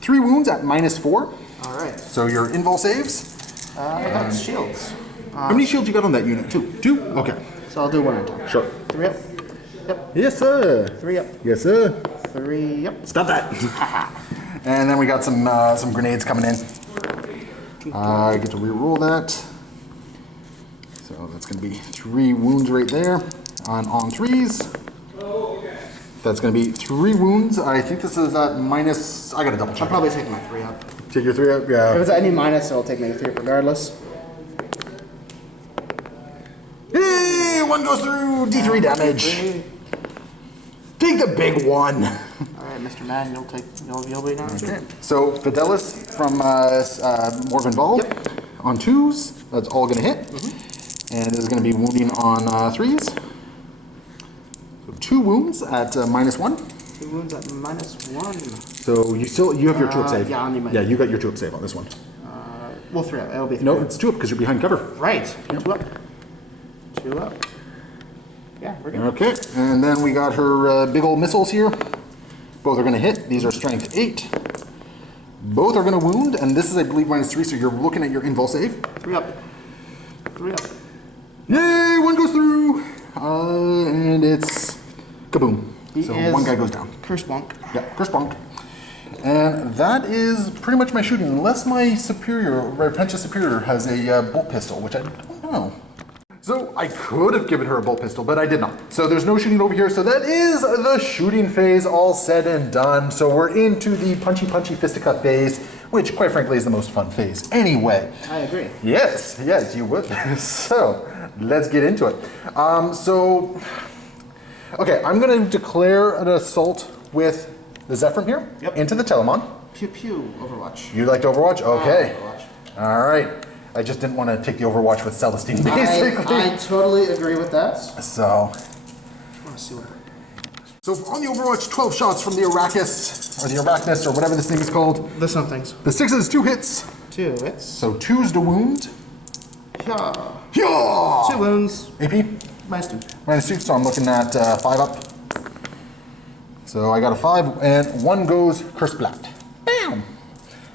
3 wounds at -4. All right. So your invul saves. I got shields. How many shields you got on that unit? 2. 2? Okay. So I'll do one at a time. Sure. 3 up. Yep. Yes, sir. 3 up. Yes, sir. 3 up. Stop that. And then we got some grenades coming in. I get to re-roll that. So that's going to be 3 wounds right there on 3s. That's going to be 3 wounds. I think this is at minus. I got to double I'll check. probably take my 3 up. Take your 3 up. If Yeah. it's any minus, it'll take me to 3 up regardless. Hey, 1 goes through. D3 damage. Take the big one. All right, Mr. Man, you'll be down too. So Fidelis from Morgan Ball on 2s. That's all going to hit. And this is going to be wounding on 3s. So 2 wounds at -1. 2 wounds at -1. So you have your 2 up save. Yeah, I'll need my. Yeah, you got your 2 up save on this one. Well, 3 up. It'll be 3 No, up. it's 2 up because you're behind cover. Right. 2 up. 2 up. Yeah, we're good. Okay, and then we got her big old missiles here. Both are going to hit. These are strength 8. Both are going to wound, and this is, I believe, -3, so you're looking at your invul save. 3 up. 3 up. Yay, 1 goes through. And it's kaboom. So is 1 guy goes down. Curse bonk. Yeah, curse bonk. And that is pretty much my shooting, unless my superior, my Repentia superior, has a bolt pistol, which I don't know. So I could have given her a bolt pistol, but I did not. So there's no shooting over here. So that is the shooting phase all said and done. So we're into the punchy fisticuff phase, which quite frankly is the most fun phase anyway. I agree. Yes, you would. So let's get into it. Okay, I'm going to declare an assault with the Zephyr here into the Telemon. Pew pew, Overwatch. You liked Overwatch? Okay. Overwatch. All right. I just didn't want to take the Overwatch with Celestine, basically. I totally agree with that. So I want to see what. So on the Overwatch, 12 shots from the Arrakis, or the Arachnus, or whatever this thing is called. The somethings. The 6s, 2 hits. 2 hits. So 2's to wound. Yeah. Yeah. 2 wounds. AP? -2. -2, so I'm looking at 5 up. So I got a 5, and 1 goes curse black. Bam!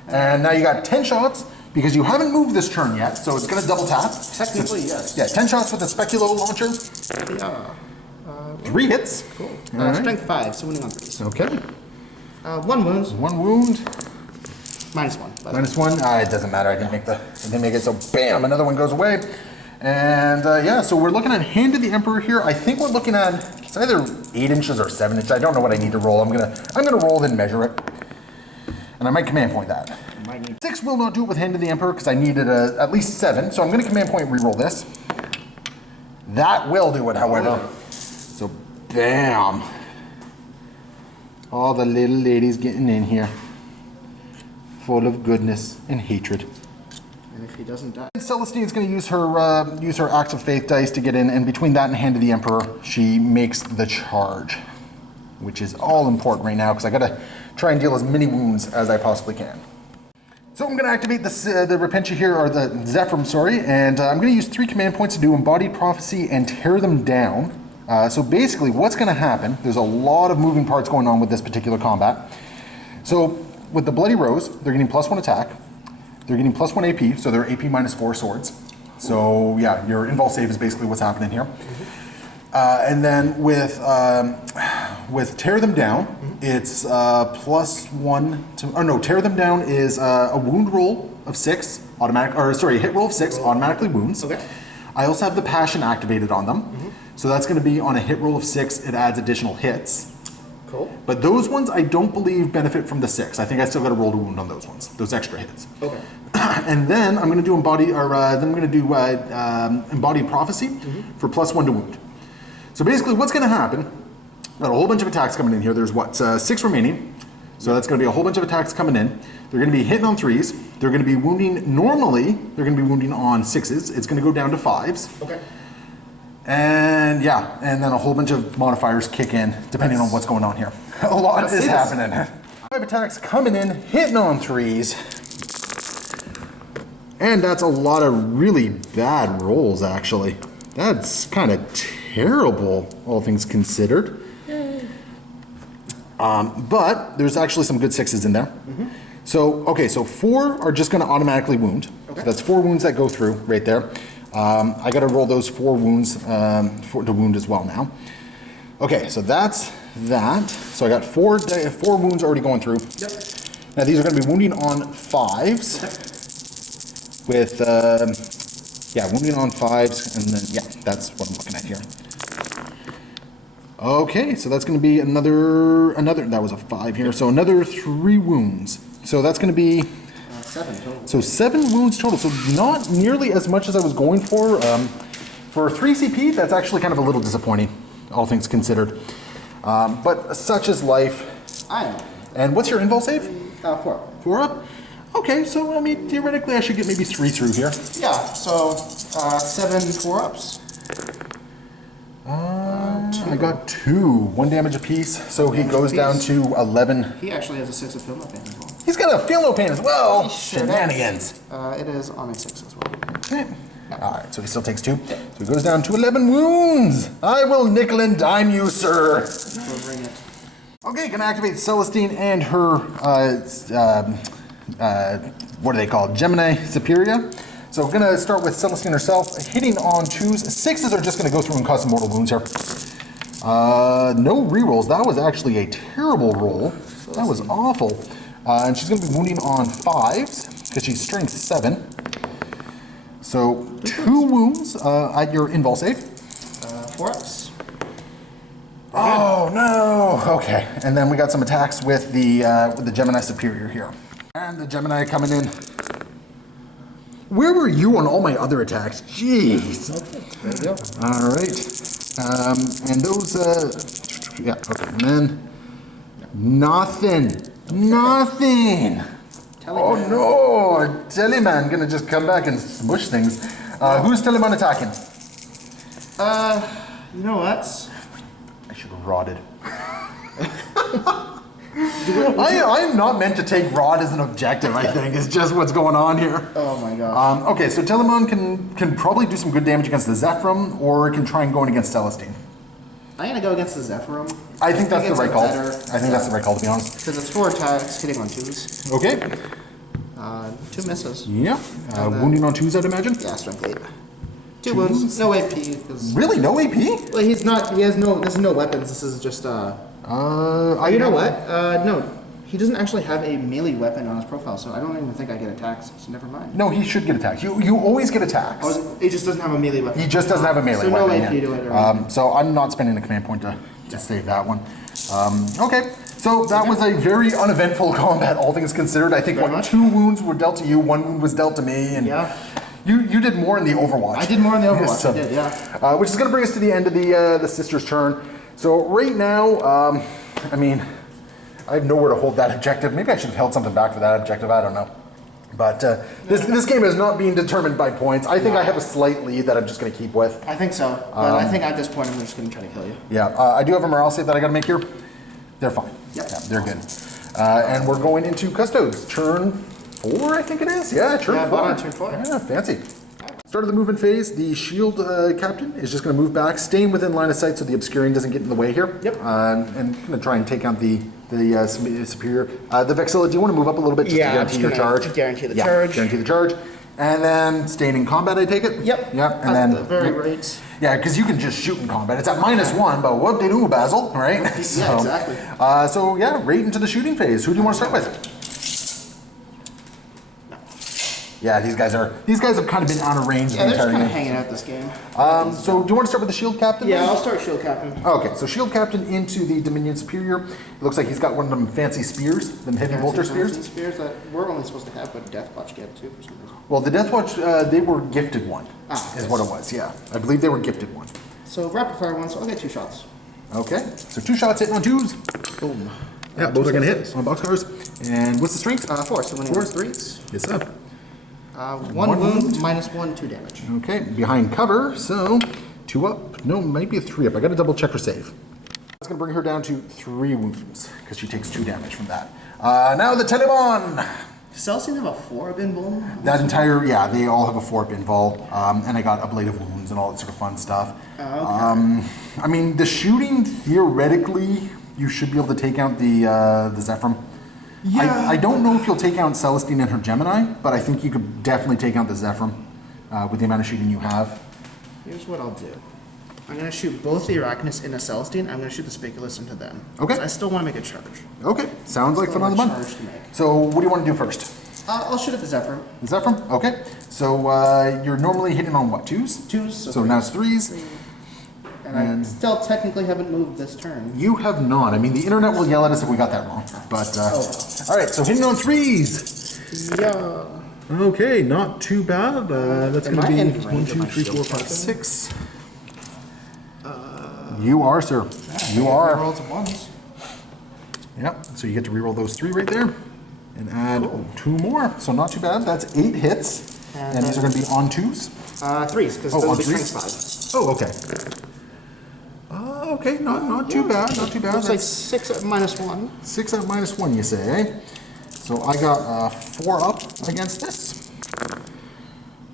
And now you got 10 shots, because you haven't moved this turn yet, so it's going to double tap. Technically, yes. Yeah, 10 shots with the Speculo launcher. Yeah. 3 hits. Cool. All right. Strength 5, so winning on 3s. Okay. 1 wound. 1 wound. -1. -1. It doesn't matter. I didn't make it. So bam, another one goes away. And yeah, so we're looking at Hand of the Emperor here. I think we're looking at it's either 8 inches or 7 inches. I don't know what I need to roll. I'm gonna roll then measure it, and I might command point that. 6 will not do it with Hand of the Emperor because I needed at least 7. So I'm gonna command point reroll this. That will do it, however. So bam, all the little ladies getting in here, full of goodness and hatred. And if he doesn't die. Celestine's going to use her Acts of Faith dice to get in, and between that and Hand of the Emperor, she makes the charge, which is all important right now because I got to try and deal as many wounds as I possibly can. So I'm going to activate the Repentia here, or the Zephyr, sorry, and I'm going to use 3 command points to do Embodied Prophecy and tear them down. So basically, what's going to happen? There's a lot of moving parts going on with this particular combat. So with the Bloody Rose, they're getting +1 attack. They're getting +1 AP, so they're AP -4 swords. So yeah, your invul save is basically what's happening here. And then with Tear Them Down, it's +1 to, oh no, Tear Them Down is a wound roll of 6, automatic, or sorry, a hit roll of 6, automatically wounds. Okay. I also have the Passion activated on them. So that's going to be on a hit roll of 6, it adds additional hits. Cool. But those ones I don't believe benefit from the 6. I think I still got to roll to wound on those ones, those extra hits. Okay. And then I'm going to do Embodied Prophecy for +1 to wound. So basically what's going to happen, got a whole bunch of attacks coming in here. There's 6 remaining. So that's going to be a whole bunch of attacks coming in. They're going to be hitting on 3s. They're going to be wounding, normally, they're going to be wounding on 6s. It's going to go down to 5s. Okay. And yeah, and then a whole bunch of modifiers kick in, depending on what's going on here. A lot is happening. 5 attacks coming in, hitting on 3s. And that's a lot of really bad rolls, actually. That's kind of terrible, all things considered. But there's actually some good 6s in there. So, okay, so 4 are just going to automatically wound. Okay. So that's 4 wounds that go through right there. I got to roll those 4 wounds to wound as well now. Okay, so that's that. So I got 4 wounds already going through. Yep. Now these are going to be wounding on 5s. With, wounding on 5s, and then, yeah, that's what I'm looking at here. Okay, so that's going to be another, that was a 5 here, so another 3 wounds. So that's going to be 7 total. so 7 wounds total, so not nearly as much as I was going for. For 3 CP, that's actually kind of a little disappointing, all things considered. But such is life. I know. And what's your invul save? 4. 4 up? Okay, so I mean, theoretically I should get maybe 3 through here. Yeah, so 7 4-ups. I got 2, 1 damage apiece, so he goes down to 11. He actually has a 6 of Feel No Pain as well. He's got a feel no pain as well. Sure Shenanigans. It is on a 6 as well. Okay. Alright, so he still takes 2. So he goes down to 11 wounds. I will nickel and dime you, sir. We'll bring it. Okay, gonna activate Celestine and her, what are they called? Gemini Superior. So we're gonna start with Celestine herself, hitting on 2s. 6s are just gonna go through and cause some mortal wounds here. No rerolls. That was actually a terrible roll. That was awful. And she's gonna be wounding on 5s, because she's strength 7. So 2 wounds at your invul save. 4-ups. Oh no! Okay, and then we got some attacks with the Gemini Superior here, and the Gemini coming in. Where were you on all my other attacks? Jeez. There you go. All right, and those, yeah. Okay, and then nothing. Oh no! Teleman gonna just come back and smush things. Who's Teleman attacking? You know what? I should have rotted. I'm not meant to take rod as an objective, I think. It's just what's going on here. Oh my gosh. Okay, so Telemon can probably do some good damage against the Zephyrum, or it can try and go in against Celestine. I'm gonna go against the Zephyrum. I think that's the it's right a call. better- I think that's the right call, to be honest. Because it's 4 attacks, hitting on 2s. Okay. 2 misses. Yeah. Wounding on 2s, I'd imagine. Yeah, strength 8. 2 wounds, no AP. Because Really? No AP? well, he's not. He has no. This is no weapons. This is just. I You know what? No, he doesn't actually have a melee weapon on his profile, so I don't even think I get attacks. So never mind. No, he should get attacked. You always get attacks. He just doesn't have a melee weapon. He just doesn't have a melee so weapon. no AP yeah. to it. Or anything. So I'm not spending a command point to save that one. Okay, so that was a very uneventful combat, all things considered. I think Very what, much. 2 wounds were dealt to you, 1 wound was dealt to me, and Yeah. you did more in the Overwatch. I did more in the Overwatch. So, I did, yeah. which is going to bring us to the end of the sister's turn. So right now, I mean, I have nowhere to hold that objective. Maybe I should have held something back for that objective. I don't know. But this game is not being determined by points. I think I have a slight lead that I'm just going to keep with. I think so. But I think at this point, I'm just going to try to kill you. Yeah, I do have a morale save that I got to make here. They're fine. Yep. Yeah, they're good. And we're going into Custodes. Turn 4, I think it is. Yeah, turn 4. bottom of turn 4. Yeah, fancy. Start of the movement phase, the shield captain is just going to move back, staying within line of sight so the obscuring doesn't get in the way here. Yep. And going to try and take out the superior. The Vexilla, do you want to move up a little bit just to guarantee your charge? Guarantee the Yeah, charge. guarantee the charge. And then staying in combat, I take it? Yep. Yep. And At then the very rate. yeah, because you can just shoot in combat. It's at -1, but whoop-de-doo, Basil, right? Yeah, exactly. So yeah, right into the shooting phase. Who do you want to start with? Yeah, these guys have kind of been out of range Yeah, the they're just entire kind of game. hanging out this game. So do you want to start with the shield captain? Yeah, then? I'll start Shield Captain. Okay, so shield captain into the Dominion Superior. It looks like he's got one of them fancy spears, them heavy bolter spears. Spears that we're only supposed to have, but Death Watch get too for some reason. Well, the Death Watch, they were gifted one, Ah, is yes. what it was. Yeah, I believe they were gifted one. So rapid fire one, so I'll get 2 shots. Okay, so 2 shots hitting on 2s. Boom. Yeah, both are gonna hit on boxcars. And what's the strength? 4, so winning 4. 3s. Yes, sir. 1 wound, -1, 2 damage. Okay, behind cover, so 2 up. No, might be a 3 up. I gotta double check her save. That's gonna bring her down to 3 wounds, because she takes 2 damage from that. Now the Taliban! Does Celestine have a 4 up in Bull? That entire, yeah, they all have a 4-up invul, and I got ablative wounds and all that sort of fun stuff. Okay. I mean, the shooting, theoretically, you should be able to take out the Zephyr. Yeah. I don't know if you'll take out Celestine and her Gemini, but I think you could definitely take out the Zephyr with the amount of shooting you have. Here's what I'll do. I'm going to shoot both the Arachnus and a Celestine. I'm going to shoot the Speculus into them. Okay. 'Cause I still want to make a charge. Okay, sounds like fun on the bun. Charge to make. So, what do you want to do first? I'll shoot at the Zephyr. The Zephyr? Okay. So, you're normally hitting on what, 2s? 2s. So now it's 3s. And I still technically haven't moved this turn. You have not. I mean, the internet will yell at us if we got that wrong. But, all right, so hitting on 3s. Yeah. Okay, not too bad. That's Am going to I be in 1, range of 2, my 3, 4, shield 5, captain? 6. You are, sir. You are. Rolls of 1s. Yep. So you get to reroll those 3 right there, and add 2 more. So not too bad. That's 8 hits, and these are going to be on 2s. 3s, because Oh, those on will be threes? strength 5. Oh, okay. Okay, not too bad. Not too bad. Looks like That's 6 at -1. 6 at -1, you say, eh? So I got 4 up against this.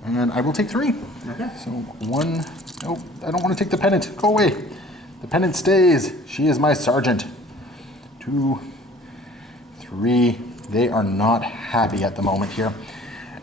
And I will take 3. Okay. So 1, nope, I don't want to take the pennant. Go away. The pennant stays. She is my sergeant. 2, 3. They are not happy at the moment here.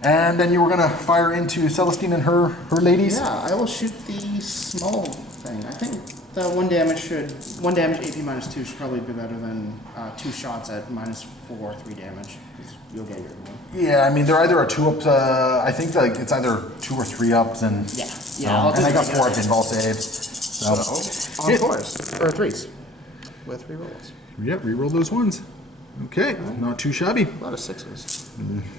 And then you were going to fire into Celestine and her ladies? Yeah, I will shoot the small thing. I think the 1 damage AP -2 should probably be better than 2 shots at -4, 3 damage. 'Cause you'll get your one. Yeah, I mean, they're either a 2-up, I think like it's either 2 or 3 ups, and Yeah. and I got 4 up invul saves. So, On 4s, or 3s, with rerolls. yeah, reroll those ones. Okay, not too shabby. A lot of 6s.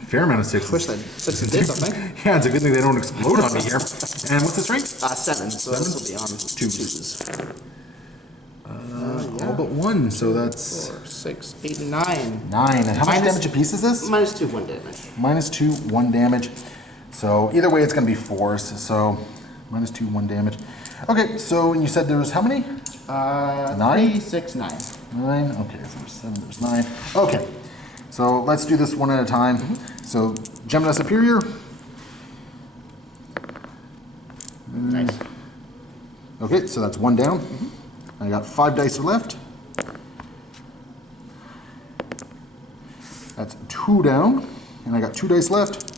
Fair amount of 6s. Wish that 6s did something. Yeah, it's a good thing they don't explode on me here. And what's the strength? 7, so this will be on 2s. All but 1, so that's 4, 6, 8, 9. 9. And how much Minus- damage a piece is this? -2, 1 damage. -2, 1 damage. So either way, it's going to be 4s. So -2, 1 damage. Okay, so and you said there was how many? 9? 3, 6, 9. 9. Okay, so there's 7, there's 9. Okay, so let's do this one at a time. So Gemini Superior. Nice. Okay, so that's 1 down. I got 5 dice left. That's 2 down, and I got 2 dice left.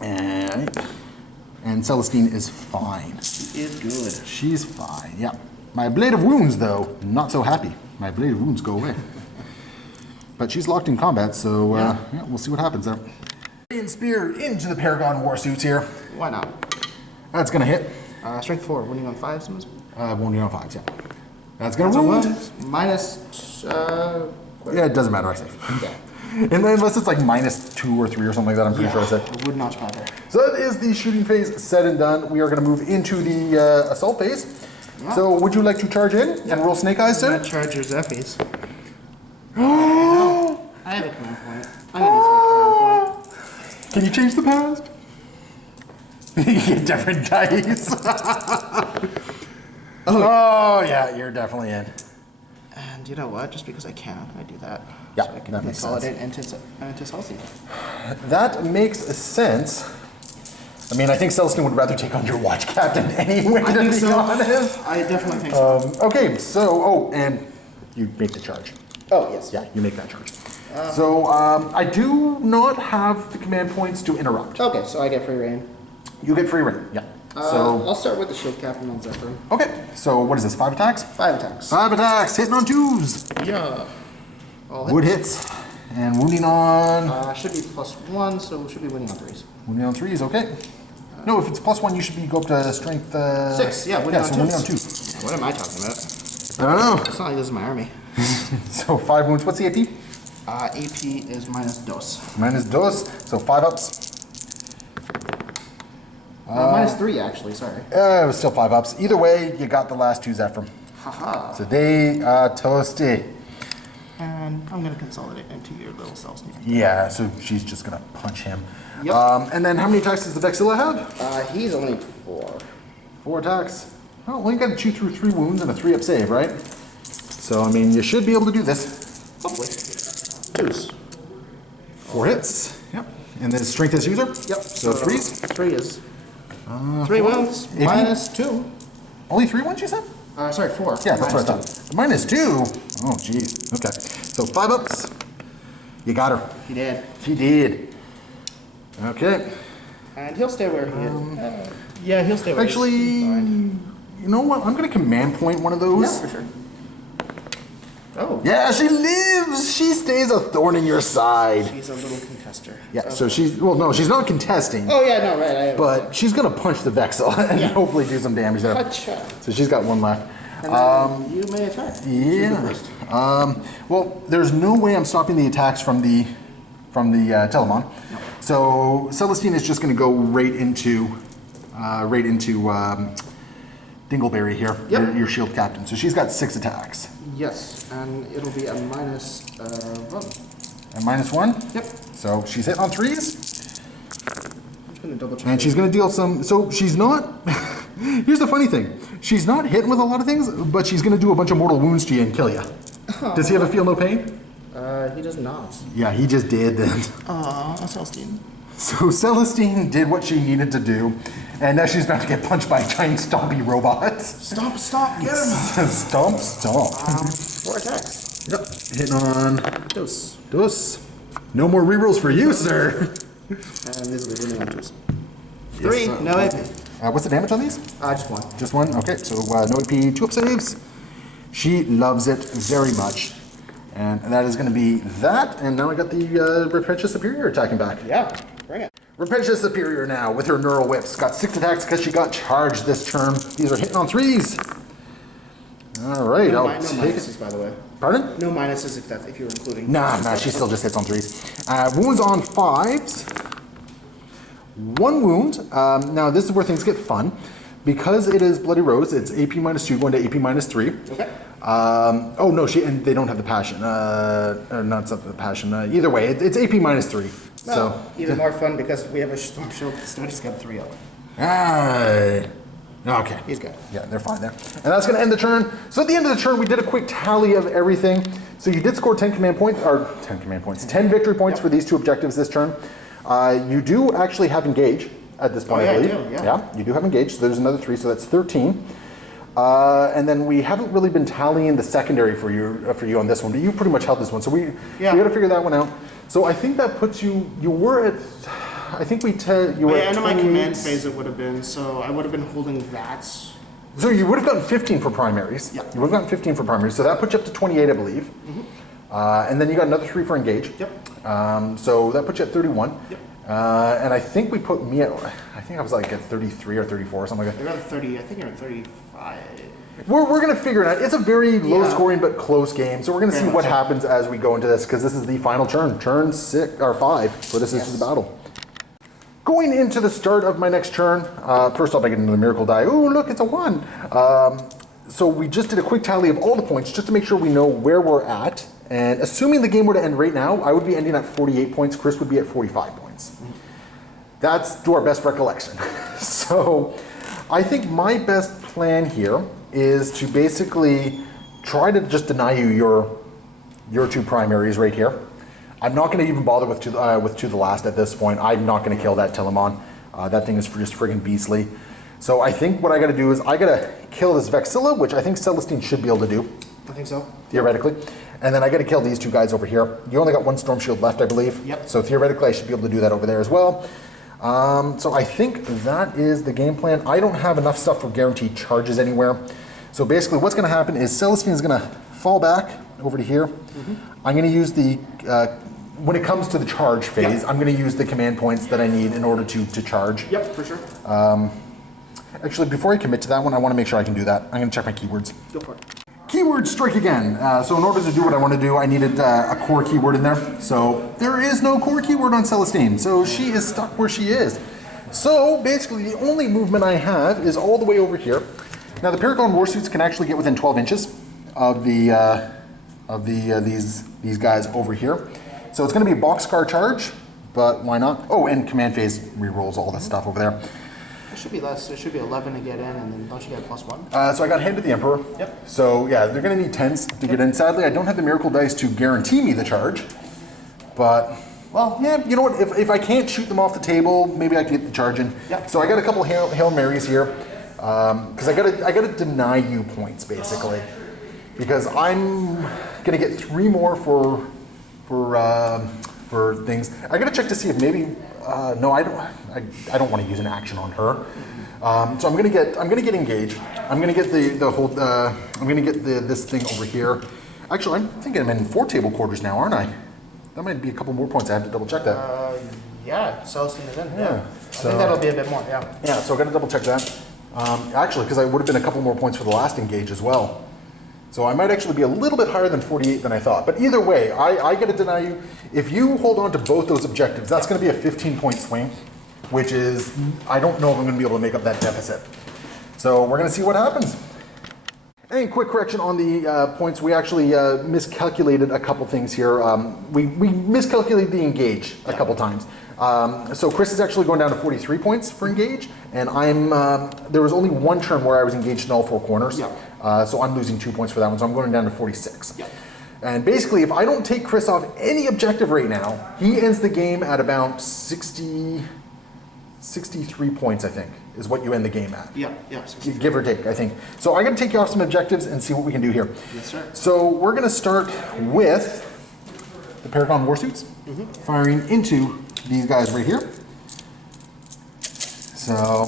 And Celestine is fine. Is good. She's fine, yeah. My Blade of Wounds, though, not so happy. My Blade of Wounds go away. But she's locked in combat, so yeah, we'll see what happens there. Radiant Spear into the Paragon war suits here. Why not? That's gonna hit. Strength 4, winning on 5s. Wounding on 5s, yeah. That's gonna wound. Minus. Yeah, it doesn't matter, I say. Unless it's like -2 or 3 or something like that, I'm pretty sure I said. It would not matter. So that is the shooting phase said and done. We are going to move into the assault phase. Yeah. So would you like to charge in and roll snake eyes, I'm sir? gonna charge your Zeppies. I have a command point. I'm gonna use my command point. Can you change the past? You get different dice. Oh yeah, you're definitely in. And you know what? Just because I can, I do that. Yeah, so I can that makes consolidate into Celestine. That makes sense. I mean, I think Celestine would rather take on your watch captain anyway, to think be so. honest. I definitely think so. Okay, so, and you make the charge. Oh, yes. Yeah, you make that charge. So, I do not have the command points to interrupt. Okay, so I get free reign. You get free reign, yeah. So, I'll start with the shield captain on Zephyr. okay, so what is this, 5 attacks? 5 attacks. 5 attacks, hitting on 2s. Yeah. All hit. Wood hits. And wounding on... Should be +1, so we should be winning on 3s. Wounding on 3s, okay. No, if it's +1, you should be go up to strength... 6, yeah, winning on so 2s. wounding on 2. What am I talking about? I don't know. It's not like this is my army. So 5 wounds. What's the AP? AP is -2. -2, so 5 ups. -3, actually, sorry. It was still 5 ups. Either way, you got the last 2 Zephyr. Haha. So they are toasty. And I'm going to consolidate into your little cells. Yeah, so she's just going to punch him. Yep. And then how many attacks does the Vexilla have? He's only 4. 4 attacks. Oh, well, you got to chew through 3 wounds and a 3-up save, right? So, I mean, you should be able to do this. Hopefully. 2s. 4 hits. Yep. And then strength as user? Yep. So 3s? 3 is 3 wounds, AP? -2. Only 3 wounds, you said? Sorry, 4. Yeah, that's what I thought. -2? Oh, geez. Okay. So 5 ups. You got her. He did. She did. Okay. And he'll stay where he is. Yeah, he'll stay where Actually, he's fine. you know what? I'm going to command point one of those. Yeah, for sure. Oh. Yeah, she lives. She stays a thorn in your side. She's a little contester. Yeah, so she's, well, no, she's not contesting. Oh, yeah, no, right. But she's going to punch the Vexel and Yeah. hopefully do some damage there. Gotcha. So she's got 1 left. And then you may attack. Yeah. Well, there's no way I'm stopping the attacks from the Telemon. No. So Celestine is just going to go right into Dingleberry here, Yep. your shield captain. So she's got 6 attacks. Yes, and it'll be a -1. And -1. Yep. So she's hitting on 3s. I'm just going to double check. And she's going to deal some. So she's not. Here's the funny thing. She's not hitting with a lot of things, but she's going to do a bunch of mortal wounds to you and kill you. Does he have a feel no pain? He does not. Yeah, he just did then. Aw, Celestine. So Celestine did what she needed to do, and now she's about to get punched by giant stompy robots. Stomp, get him! Stomp. 4 attacks. Yep. Hitting on Dos. dos. No more rerolls for you, sir. And this is winning on 2s. 3, sir. no AP. What's the damage on these? Just 1. Just 1? Okay, so no AP, 2 up saves. She loves it very much. And that is going to be that. And now I got the Repentance Superior attacking back. Yeah, bring it. Repentance Superior now with her Neural Whips. Got 6 attacks because she got charged this turn. These are hitting on 3s. All right, No, I'll no take minuses, it. by the way. Pardon? No minuses if you're including. Nah, she still just hits on 3s. Wounds on 5s. 1 wound. Now this is where things get fun. Because it is Bloody Rose, it's AP -2 going to AP -3. Okay. Oh no, and they don't have the passion. Or not something the passion. Either way, it's AP -3. Well, So even more fun because we have a Storm Shield. Custodians got 3 up. okay. He's good. Yeah, they're fine there. And that's going to end the turn. So at the end of the turn, we did a quick tally of everything. So you did score 10 command points, or 10 command points, 10 victory points for these 2 objectives this turn. You do actually have engage at this point, yeah, I believe. I do, yeah. You do have engage. So there's another 3, so that's 13. And then we haven't really been tallying the secondary for you on this one, but you pretty much held this one. So we got to figure that one out. So I think that puts you were at, I think you were at End of my 28. command phase it would have been, so I would have been holding that. So you would have gotten 15 for primaries. Yeah. You would have gotten 15 for primaries. So that puts you up to 28, I believe. And then you got another 3 for engage. Yep. So that puts you at 31. Yep. And I think we put me at, I think I was like at 33 or 34 or something like that. You're at 30, I think you're at 35. We're going to figure it out. It's a very low Yeah. scoring but close game. So we're going to Very see what much so. happens as we go into this, because this is the final turn. Turn 6 or 5 for this is the battle. Going into the start of my next turn, first off I get into the miracle die. Ooh, look, it's a 1. So we just did a quick tally of all the points just to make sure we know where we're at. And assuming the game were to end right now, I would be ending at 48 points. Chris would be at 45 points. That's to our best recollection. So I think my best plan here is to basically try to just deny you your 2 primaries right here. I'm not going to even bother with to the last at this point. I'm not going to kill that Telemon. That thing is just friggin' beastly. So I think what I got to do is I got to kill this Vexilla, which I think Celestine should be able to do. I think so. Theoretically. And then I got to kill these 2 guys over here. You only got 1 Storm Shield left, I believe. Yep. So theoretically I should be able to do that over there as well. So I think that is the game plan. I don't have enough stuff for guaranteed charges anywhere. So basically what's going to happen is Celestine is going to fall back over to here. I'm going to use the when it comes to the charge phase, I'm going to use the command points that I need in order to charge. Yep, for sure. Actually, before I commit to that one, I want to make sure I can do that. I'm going to check my keywords. Go for it. Keyword strike again. So in order to do what I want to do, I needed a core keyword in there. So there is no core keyword on Celestine. So she is stuck where she is. So basically the only movement I have is all the way over here. Now the Paragon Warsuits can actually get within 12 inches of these guys over here. So it's going to be a boxcar charge, but why not? Oh, and command phase rerolls all this stuff over there. It should be less. It should be 11 to get in, and then don't you get +1? So I got handed the Emperor. Yep. So yeah, they're going to need 10s to get in. Sadly, I don't have the Miracle Dice to guarantee me the charge. But, well, yeah, you know what? If I can't shoot them off the table, maybe I can get the charge in. Yep. So I got a couple Hail Marys here. Because I gotta deny you points, basically. Because I'm going to get 3 more for things. I gotta check to see if maybe no, I don't want to use an action on her. So I'm gonna get engaged. I'm gonna get this thing over here. Actually, I'm thinking I'm in 4 table quarters now, aren't I? That might be a couple more points. I have to double check that. Yeah, Celestine is in. Yeah. I think that'll be a bit more. Yeah. Yeah. So I gotta double check that. Actually, because I would have been a couple more points for the last engage as well. So I might actually be a little bit higher than 48 than I thought. But either way, I got to deny you. If you hold on to both those objectives, that's going to be a 15-point swing, which is, I don't know if I'm going to be able to make up that deficit. So we're going to see what happens. And quick correction on the points. We actually miscalculated a couple things here. We miscalculated the engage a couple times. So Chris is actually going down to 43 points for engage, and there was only one turn where I was engaged in all 4 corners. Yeah. So I'm losing 2 points for that one, so I'm going down to 46. Yeah. And basically, if I don't take Chris off any objective right now, he ends the game at about 63 points, I think, is what you end the game at. Yeah. Give or take, I think. So I'm going to take you off some objectives and see what we can do here. Yes, sir. So we're going to start with the Paragon Warsuits, firing into these guys right here. So,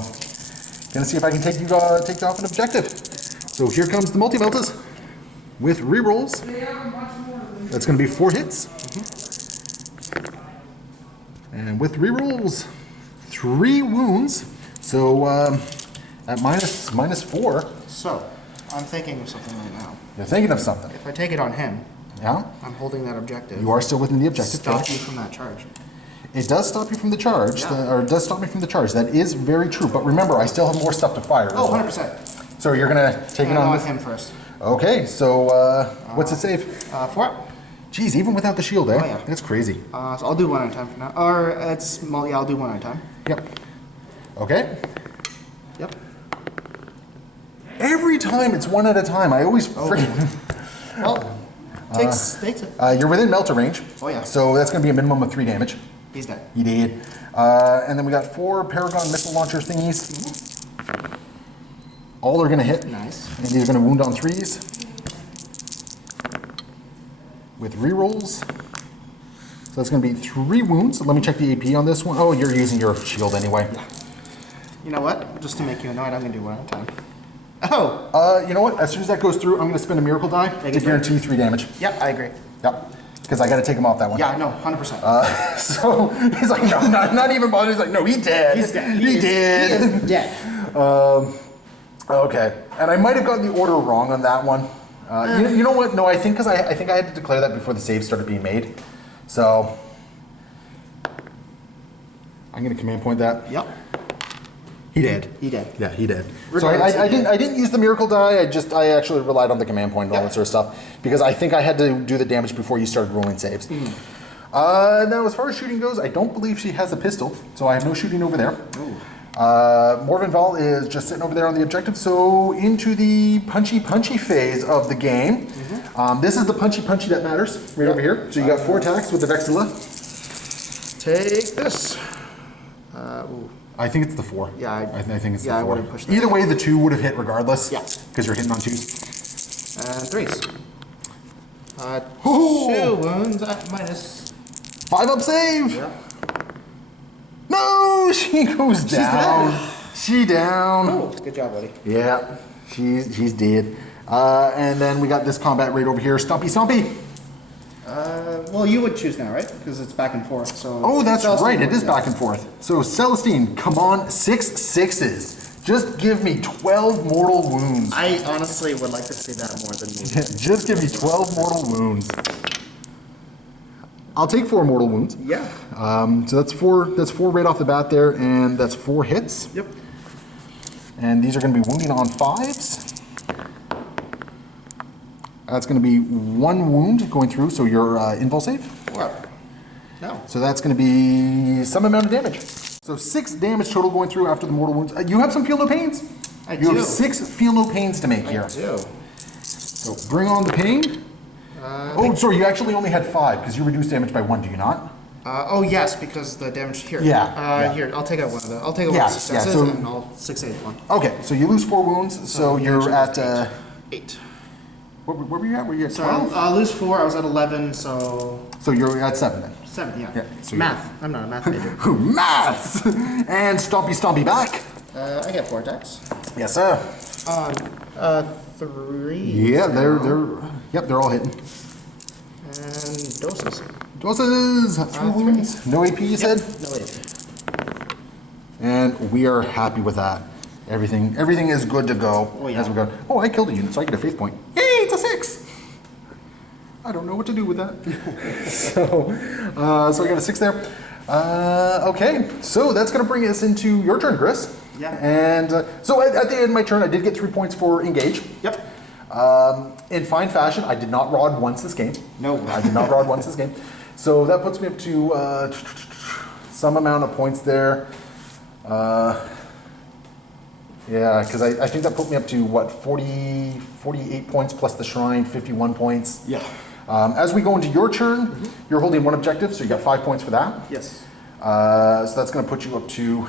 going to see if I can take you off an objective. So here comes the multi-meltas with rerolls. That's going to be 4 hits. And with rerolls, 3 wounds. So at -4. So, I'm thinking of something right now. You're thinking of something. If I take it on him, Yeah? I'm holding that objective. You are still within the objective. Stop okay. you from that charge. It does stop you from the charge, Yeah. or it does stop me from the charge. That is very true. But remember, I still have more stuff to fire. Oh, as well. 100%. So you're going to take it on with this? him first. Okay, so what's it save? 4. Geez, even without the shield, eh? Oh, yeah. That's crazy. So I'll do 1 at a time for now. Or I'll do 1 at a time. Yep. Okay. Yep. Every time it's 1 at a time. I always forget. Well, takes it. You're within melter range. Oh, yeah. So that's going to be a minimum of 3 damage. He's dead. He did. And then we got 4 Paragon missile launcher thingies. All are going to hit. Nice. And these are going to wound on 3s. With rerolls. So that's going to be 3 wounds. So let me check the AP on this one. Oh, you're using your shield anyway. You know what? Just to make you annoyed, I'm going to do 1 at a time. Oh! You know what? As soon as that goes through, I'm going to spend a miracle die to guarantee 3 damage. Yep, I agree. Yep. Because I got to take him off that one. Yeah, no, 100%. So he's like, no, not even bothered. He's like, no, he's dead. He's dead. He did. He is dead. Okay. And I might have gotten the order wrong on that one. You know what? No, I think I had to declare that before the save started being made. So I'm going to command point that. Yep. He did. He did. Yeah, he did. So Regardless, I didn't use the miracle die. I actually relied on the command point and all that sort of stuff because I think I had to do the damage before you started rolling saves. Now, as far as shooting goes, I don't believe she has a pistol, so I have no shooting over there. Morven Val is just sitting over there on the objective, so into the punchy phase of the game. This is the punchy that matters, right over here. So you got 4 attacks with the Vexilla. Take this. Ooh. I think it's the 4. Yeah, I think it's the 4. I would have pushed that. Either way, the 2 would have hit regardless. Yeah. Because you're hitting on 2s. And 3s. 2 wounds at -. 5 up save. Yeah. No, she goes down. She down. Oh, good job, buddy. Yeah, she's dead. And then we got this combat right over here. Stompy. Well, you would choose now, right? Because it's back and forth. So. Oh, that's Celestine right. It would, is yes. back and forth. So Celestine, come on, 6 6s. Just give me 12 mortal wounds. I honestly would like to see that more than me. Just give me 12 mortal wounds. I'll take 4 mortal wounds. Yeah. So that's four. That's 4 right off the bat there, and that's 4 hits. Yep. And these are going to be wounding on 5s. That's going to be 1 wound going through. So your invul save. What? No. So that's going to be some amount of damage. So 6 damage total going through after the mortal wounds. You have some feel no pains. I You do. have 6 feel no pains to make here. I do. So bring on the pain. Oh, sorry, you actually only had 5 because you reduced damage by 1, do you not? Oh yes, because the damage here. Yeah, yeah. Here, I'll take out one of the. I'll take out Yeah, one of the successes, yeah, so- and I'll 6-8 one. Okay, so you lose 4 wounds, so you're at, 8. where were you at? Were you at So 12? I'll lose 4. I was at 11, so So you're at 7 then. 7. Yeah. Yeah, so Math. I'm not a math major. Maths! And stompy stompy back. I get 4 attacks. Yes, sir. 3. Yeah, they're all hitting. And doses. Doses, 3 wounds. No AP, you said? No AP. And we are happy with that. Everything is good to go Oh, yeah. as we go. Oh, I killed a unit, so I get a faith point. Yay, it's a 6! I don't know what to do with that. so I got a 6 there. Okay, so that's going to bring us into your turn, Chris. Yeah. And so at the end of my turn, I did get 3 points for engage. Yep. In fine fashion, I did not rod once this game. No. I did not rod once this game. So that puts me up to some amount of points there. Yeah, because I think that put me up to, what, 48 points plus the shrine, 51 points. Yeah. As we go into your turn, you're holding 1 objective, so you got 5 points for that. Yes. So that's going to put you up to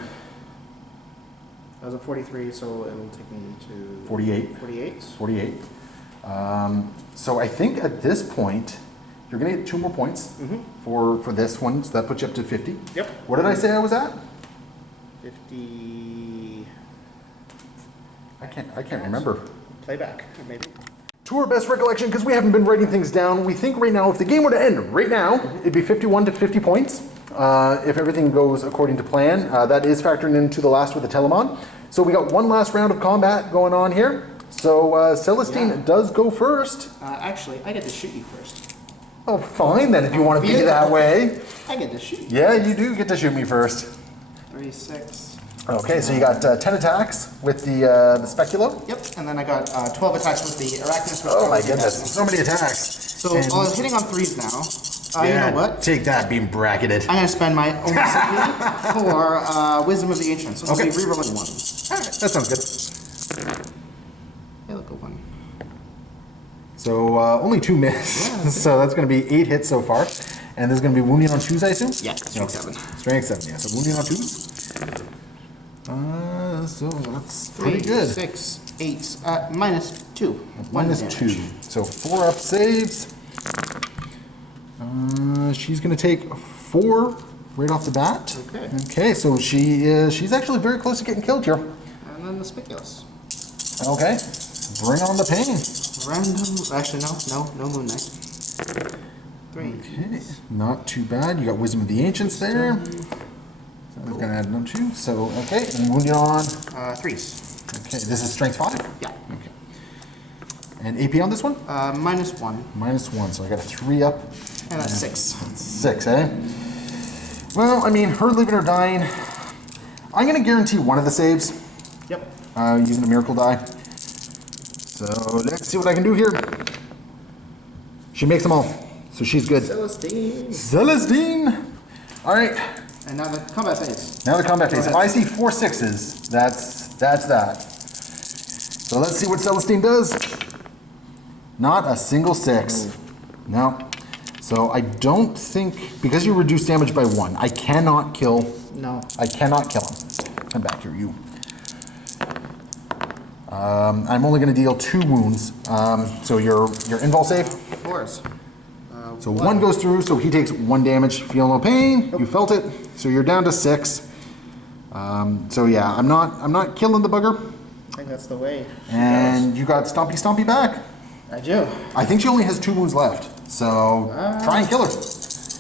I was at 43, so it'll take me to 48. 48. 48. So I think at this point, you're going to get 2 more points for this one, so that puts you up to 50. Yep. What did I say I was at? 50. I can't remember. Playback, maybe. To our best recollection, because we haven't been writing things down, we think right now, if the game were to end right now, it'd be 51 to 50 points. If everything goes according to plan. That is factoring into the last with the Telemon. So we got 1 last round of combat going on here. So Celestine does go first. Actually, I get to shoot you first. Oh, fine then, if you want to be that way. I get to shoot you. Yeah, you do get to shoot me first. 3, 6. Okay, so you got 10 attacks with the Speculo. Yep, and then I got 12 attacks with the Arachnus. Oh my goodness, so many attacks. So And- I was hitting on 3s now. You know what? Take that, being bracketed. I'm going to spend my own recipe for Wisdom of the Ancients. So Okay. okay. Rerolling 1. All right, that sounds good. Hey, look, a 1. So only 2 miss. So that's going to be 8 hits so far. And this is going to be wounding on 2s, I assume? Yeah, strength 7. Strength 7, yeah. So wounding on 2s. So that's pretty 3, good. 6, 8. Minus 2. Minus 2. So 4 up saves. She's going to take 4 right off the bat. Okay. Okay, so she's actually very close to getting killed here. And then the Spiculus. Okay. Bring on the pain. Random. Actually, no Moon Knight. 3. Okay. Not too bad. You got Wisdom of the Ancients there. So I'm going to add another 2. So, okay. And wounding on. 3s. Okay, this is strength 5? Yeah. Okay. And AP on this one? Minus 1. Minus 1, so I got a 3 up. And that's 6. 6, eh? Well, I mean, her living or dying. I'm going to guarantee one of the saves Yep. using a miracle die. So let's see what I can do here. She makes them all, so she's good. Celestine. Celestine! All right, And now the combat phase. now the combat Go phase. If ahead. I see 4 6s, that's that. So let's see what Celestine does. Not a single 6. No. So I don't think, because you reduce damage by 1, I cannot kill. No. I cannot kill him. Come back here, you. I'm only going to deal 2 wounds. So your invul save. 4s. So 1 goes through, so he takes 1 damage. Feel no pain. You felt it. So you're down to 6. So yeah, I'm not killing the bugger. I think that's the way. And you got Stompy Stompy back. I do. I think she only has 2 wounds left. So try and kill her.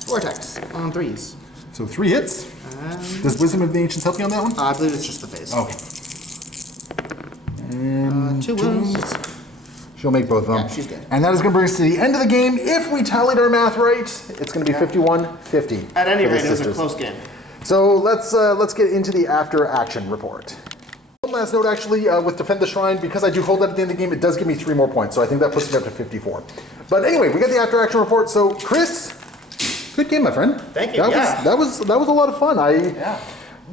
Vortex on 3s. So 3 hits. Does Wisdom of the Ancients help you on that one? I believe it's just the face. Okay. And 2 wounds. She'll make both of them. Yeah, she's good. And that is going to bring us to the end of the game. If we tallied our math right, it's going to be 51-50. At any for the rate, it was a sisters. close game. So let's get into the after action report. One last note, actually, with Defend the Shrine, because I do hold that at the end of the game, it does give me 3 more points. So I think that puts me up to 54. But anyway, we got the after action report. So Chris, good game, my friend. Thank you. That was a lot of fun.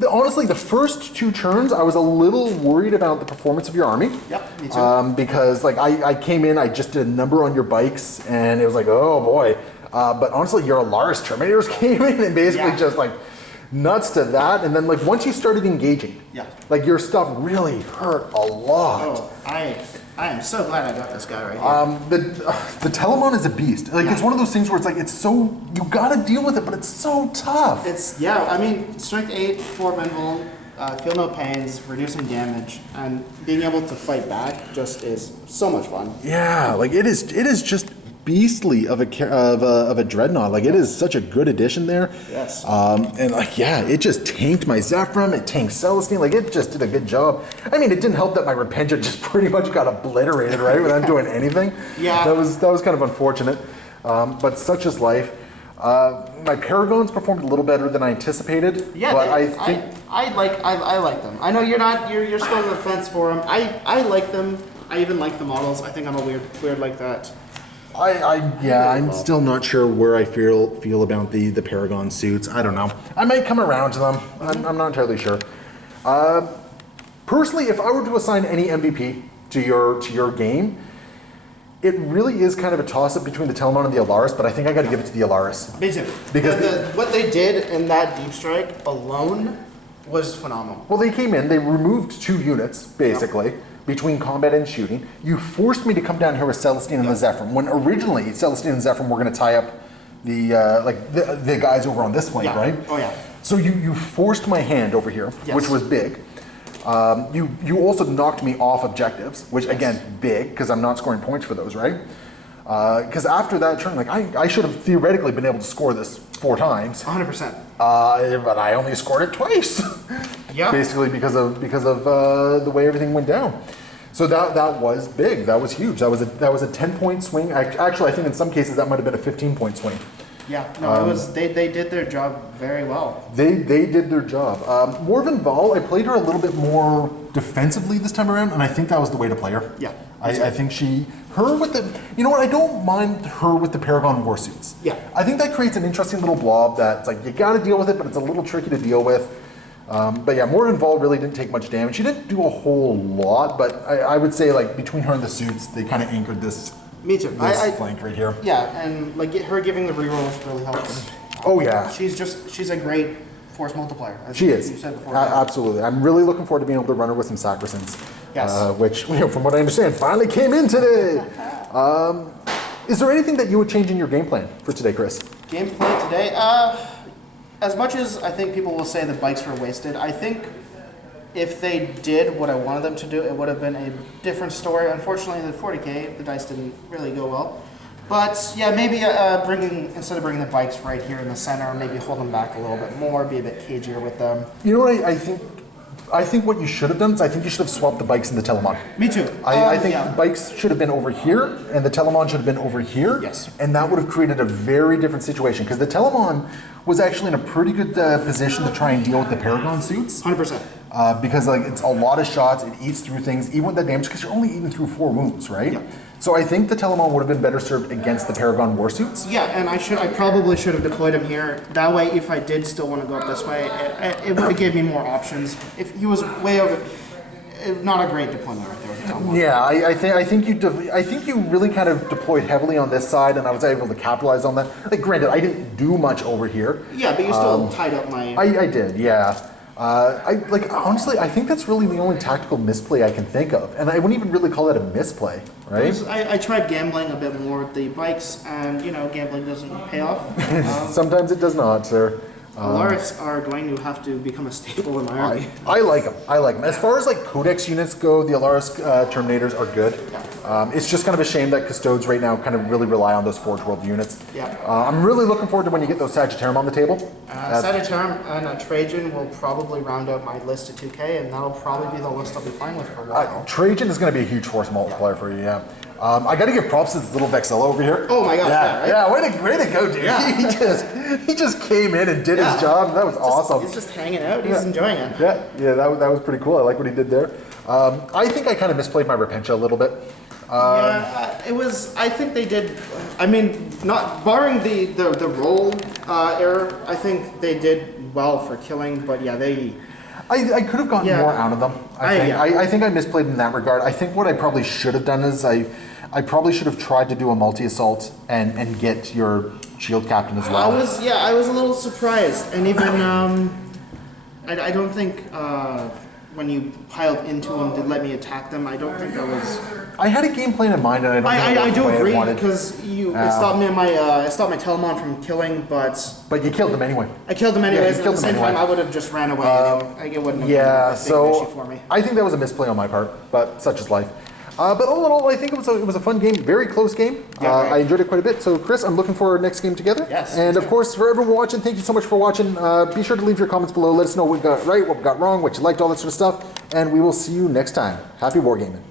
Honestly, the first 2 turns, I was a little worried about the performance of your army. Yep, me too. Because like I came in, I just did a number on your bikes, and it was like, oh boy. But honestly, your Alaris Terminators came in and basically just like nuts to that. And then like once you started engaging, like your stuff really hurt a lot. Oh, I am so glad I got this guy right here. The Telemon is a beast. Like it's one of those things where it's like it's so you gotta deal with it, but it's so tough. I mean, strength 8, 4 mental, feel no pains, reducing damage, and being able to fight back just is so much fun. Yeah, like it is just beastly of a dreadnought. Like it is such a good addition there. Yes. And like it just tanked my Zephyr, it tanked Celestine. Like it just did a good job. I mean, it didn't help that my Repentia just pretty much got obliterated, right, without doing anything. Yeah. That was kind of unfortunate. But such is life. My Paragons performed a little better than I anticipated. Yeah, but I like them. I know you're still on the fence for them. I like them. I even like the models. I think I'm a weird like that. I'm still not sure where I feel about the Paragon suits. I don't know. I might come around to them. I'm not entirely sure. Personally, if I were to assign any MVP to your game, it really is kind of a toss-up between the Telemon and the Alaris, but I think I got to give it to the Alaris. Me too. Because what they did in that deep strike alone was phenomenal. Well, they came in, they removed 2 units, basically, between combat and shooting. You forced me to come down here with Celestine and the Zephyr, when originally Celestine and Zephyr were going to tie up the guys over on this flank, right? Oh, yeah. So you forced my hand over here, which was big. You also knocked me off objectives, which again, big, because I'm not scoring points for those, right? Because after that turn, like I should have theoretically been able to score this 4 times. 100%. But I only scored it twice. Yeah. Basically because of the way everything went down. So that was big. That was huge. That was a 10-point swing. Actually, I think in some cases that might have been a 15-point swing. Yeah. No, it was they did their job very well. They did their job. Morven Val, I played her a little bit more defensively this time around, and I think that was the way to play her. Yeah. I think her with the, you know what, I don't mind her with the Paragon warsuits. Yeah. I think that creates an interesting little blob that's like, you gotta deal with it, but it's a little tricky to deal with. But yeah, Morven Val really didn't take much damage. She didn't do a whole lot, but I would say like between her and the suits, they kind of anchored this. Me too. This flank right here. Yeah, and like her giving the rerolls really helps. Oh yeah. She's a great force multiplier. As She is. You said before. Absolutely. I'm really looking forward to being able to run her with some Sacrosands. Yes. Which, from what I understand, finally came in today. Is there anything that you would change in your game plan for today, Chris? Gameplay today? As much as I think people will say the bikes were wasted, I think if they did what I wanted them to do, it would have been a different story. Unfortunately, the 40K, the dice didn't really go well. But yeah, maybe instead of bringing the bikes right here in the center, maybe hold them back a little bit more, be a bit cagier with them. You know what I think? I think what you should have done is I think you should have swapped the bikes and the Telemon. Me too. I think the bikes should have been over here and the Telemon should have been over here. Yes. And that would have created a very different situation because the Telemon was actually in a pretty good position to try and deal with the Paragon suits. 100%. Because like it's a lot of shots, it eats through things, even with that damage, because you're only eating through 4 wounds, right? Yeah. So I think the Telemon would have been better served against the Paragon warsuits. Yeah, and I probably should have deployed him here. That way, if I did still want to go up this way, it would have given me more options. If he was way over, not a great deployment right there with the Telemon. Yeah, I think you really kind of deployed heavily on this side, and I was able to capitalize on that. Like, granted, I didn't do much over here. Yeah, but you still tied up my. I did, yeah. Honestly, I think that's really the only tactical misplay I can think of, and I wouldn't even really call that a misplay, right? I tried gambling a bit more with the bikes, and gambling doesn't pay off. Sometimes it does not, sir. Alarics are going to have to become a staple in my army. I like them. I like them. As far as like Codex units go, the Alaris Terminators are good. It's just kind of a shame that Custodes right now kind of really rely on those Forge World units. Yeah. I'm really looking forward to when you get those Sagittarium on the table. Sagittarium and Trajan will probably round out my list to 2K, and that'll probably be the list I'll be playing with for a while. Trajan is going to be a huge force multiplier for you, yeah. I got to give props to this little Vexilla over here. Oh my gosh, yeah, right? Yeah, way to go, dude. Yeah. He just came in and did his job. That was awesome. He's just hanging out. He's enjoying it. Yeah, that was pretty cool. I like what he did there. I think I kind of misplayed my Repentia a little bit. It was. I think they did. I mean, not barring the roll error. I think they did well for killing. But yeah, they. I could have gotten more out of them. I think I misplayed in that regard. I think what I probably should have done is I probably should have tried to do a multi-assault and get your shield captain as well. I was a little surprised, and even I don't think when you piled into them to let me attack them, I don't think that was. I had a game plan in mind, and I do agree wanted. because it stopped me it stopped my Telemon from killing, but you killed them anyway. I killed them anyways. you At killed the them same time, anyway. I would have just ran away. Like it wouldn't have been a big so issue for me. I think that was a misplay on my part, but such is life. But all in all, I think it was a fun game, very close game. Right. I enjoyed it quite a bit. So, Chris, I'm looking for our next game together. Yes. And of course, for everyone watching, thank you so much for watching. Be sure to leave your comments below. Let us know what we got right, what we got wrong, what you liked, all that sort of stuff. And we will see you next time. Happy wargaming.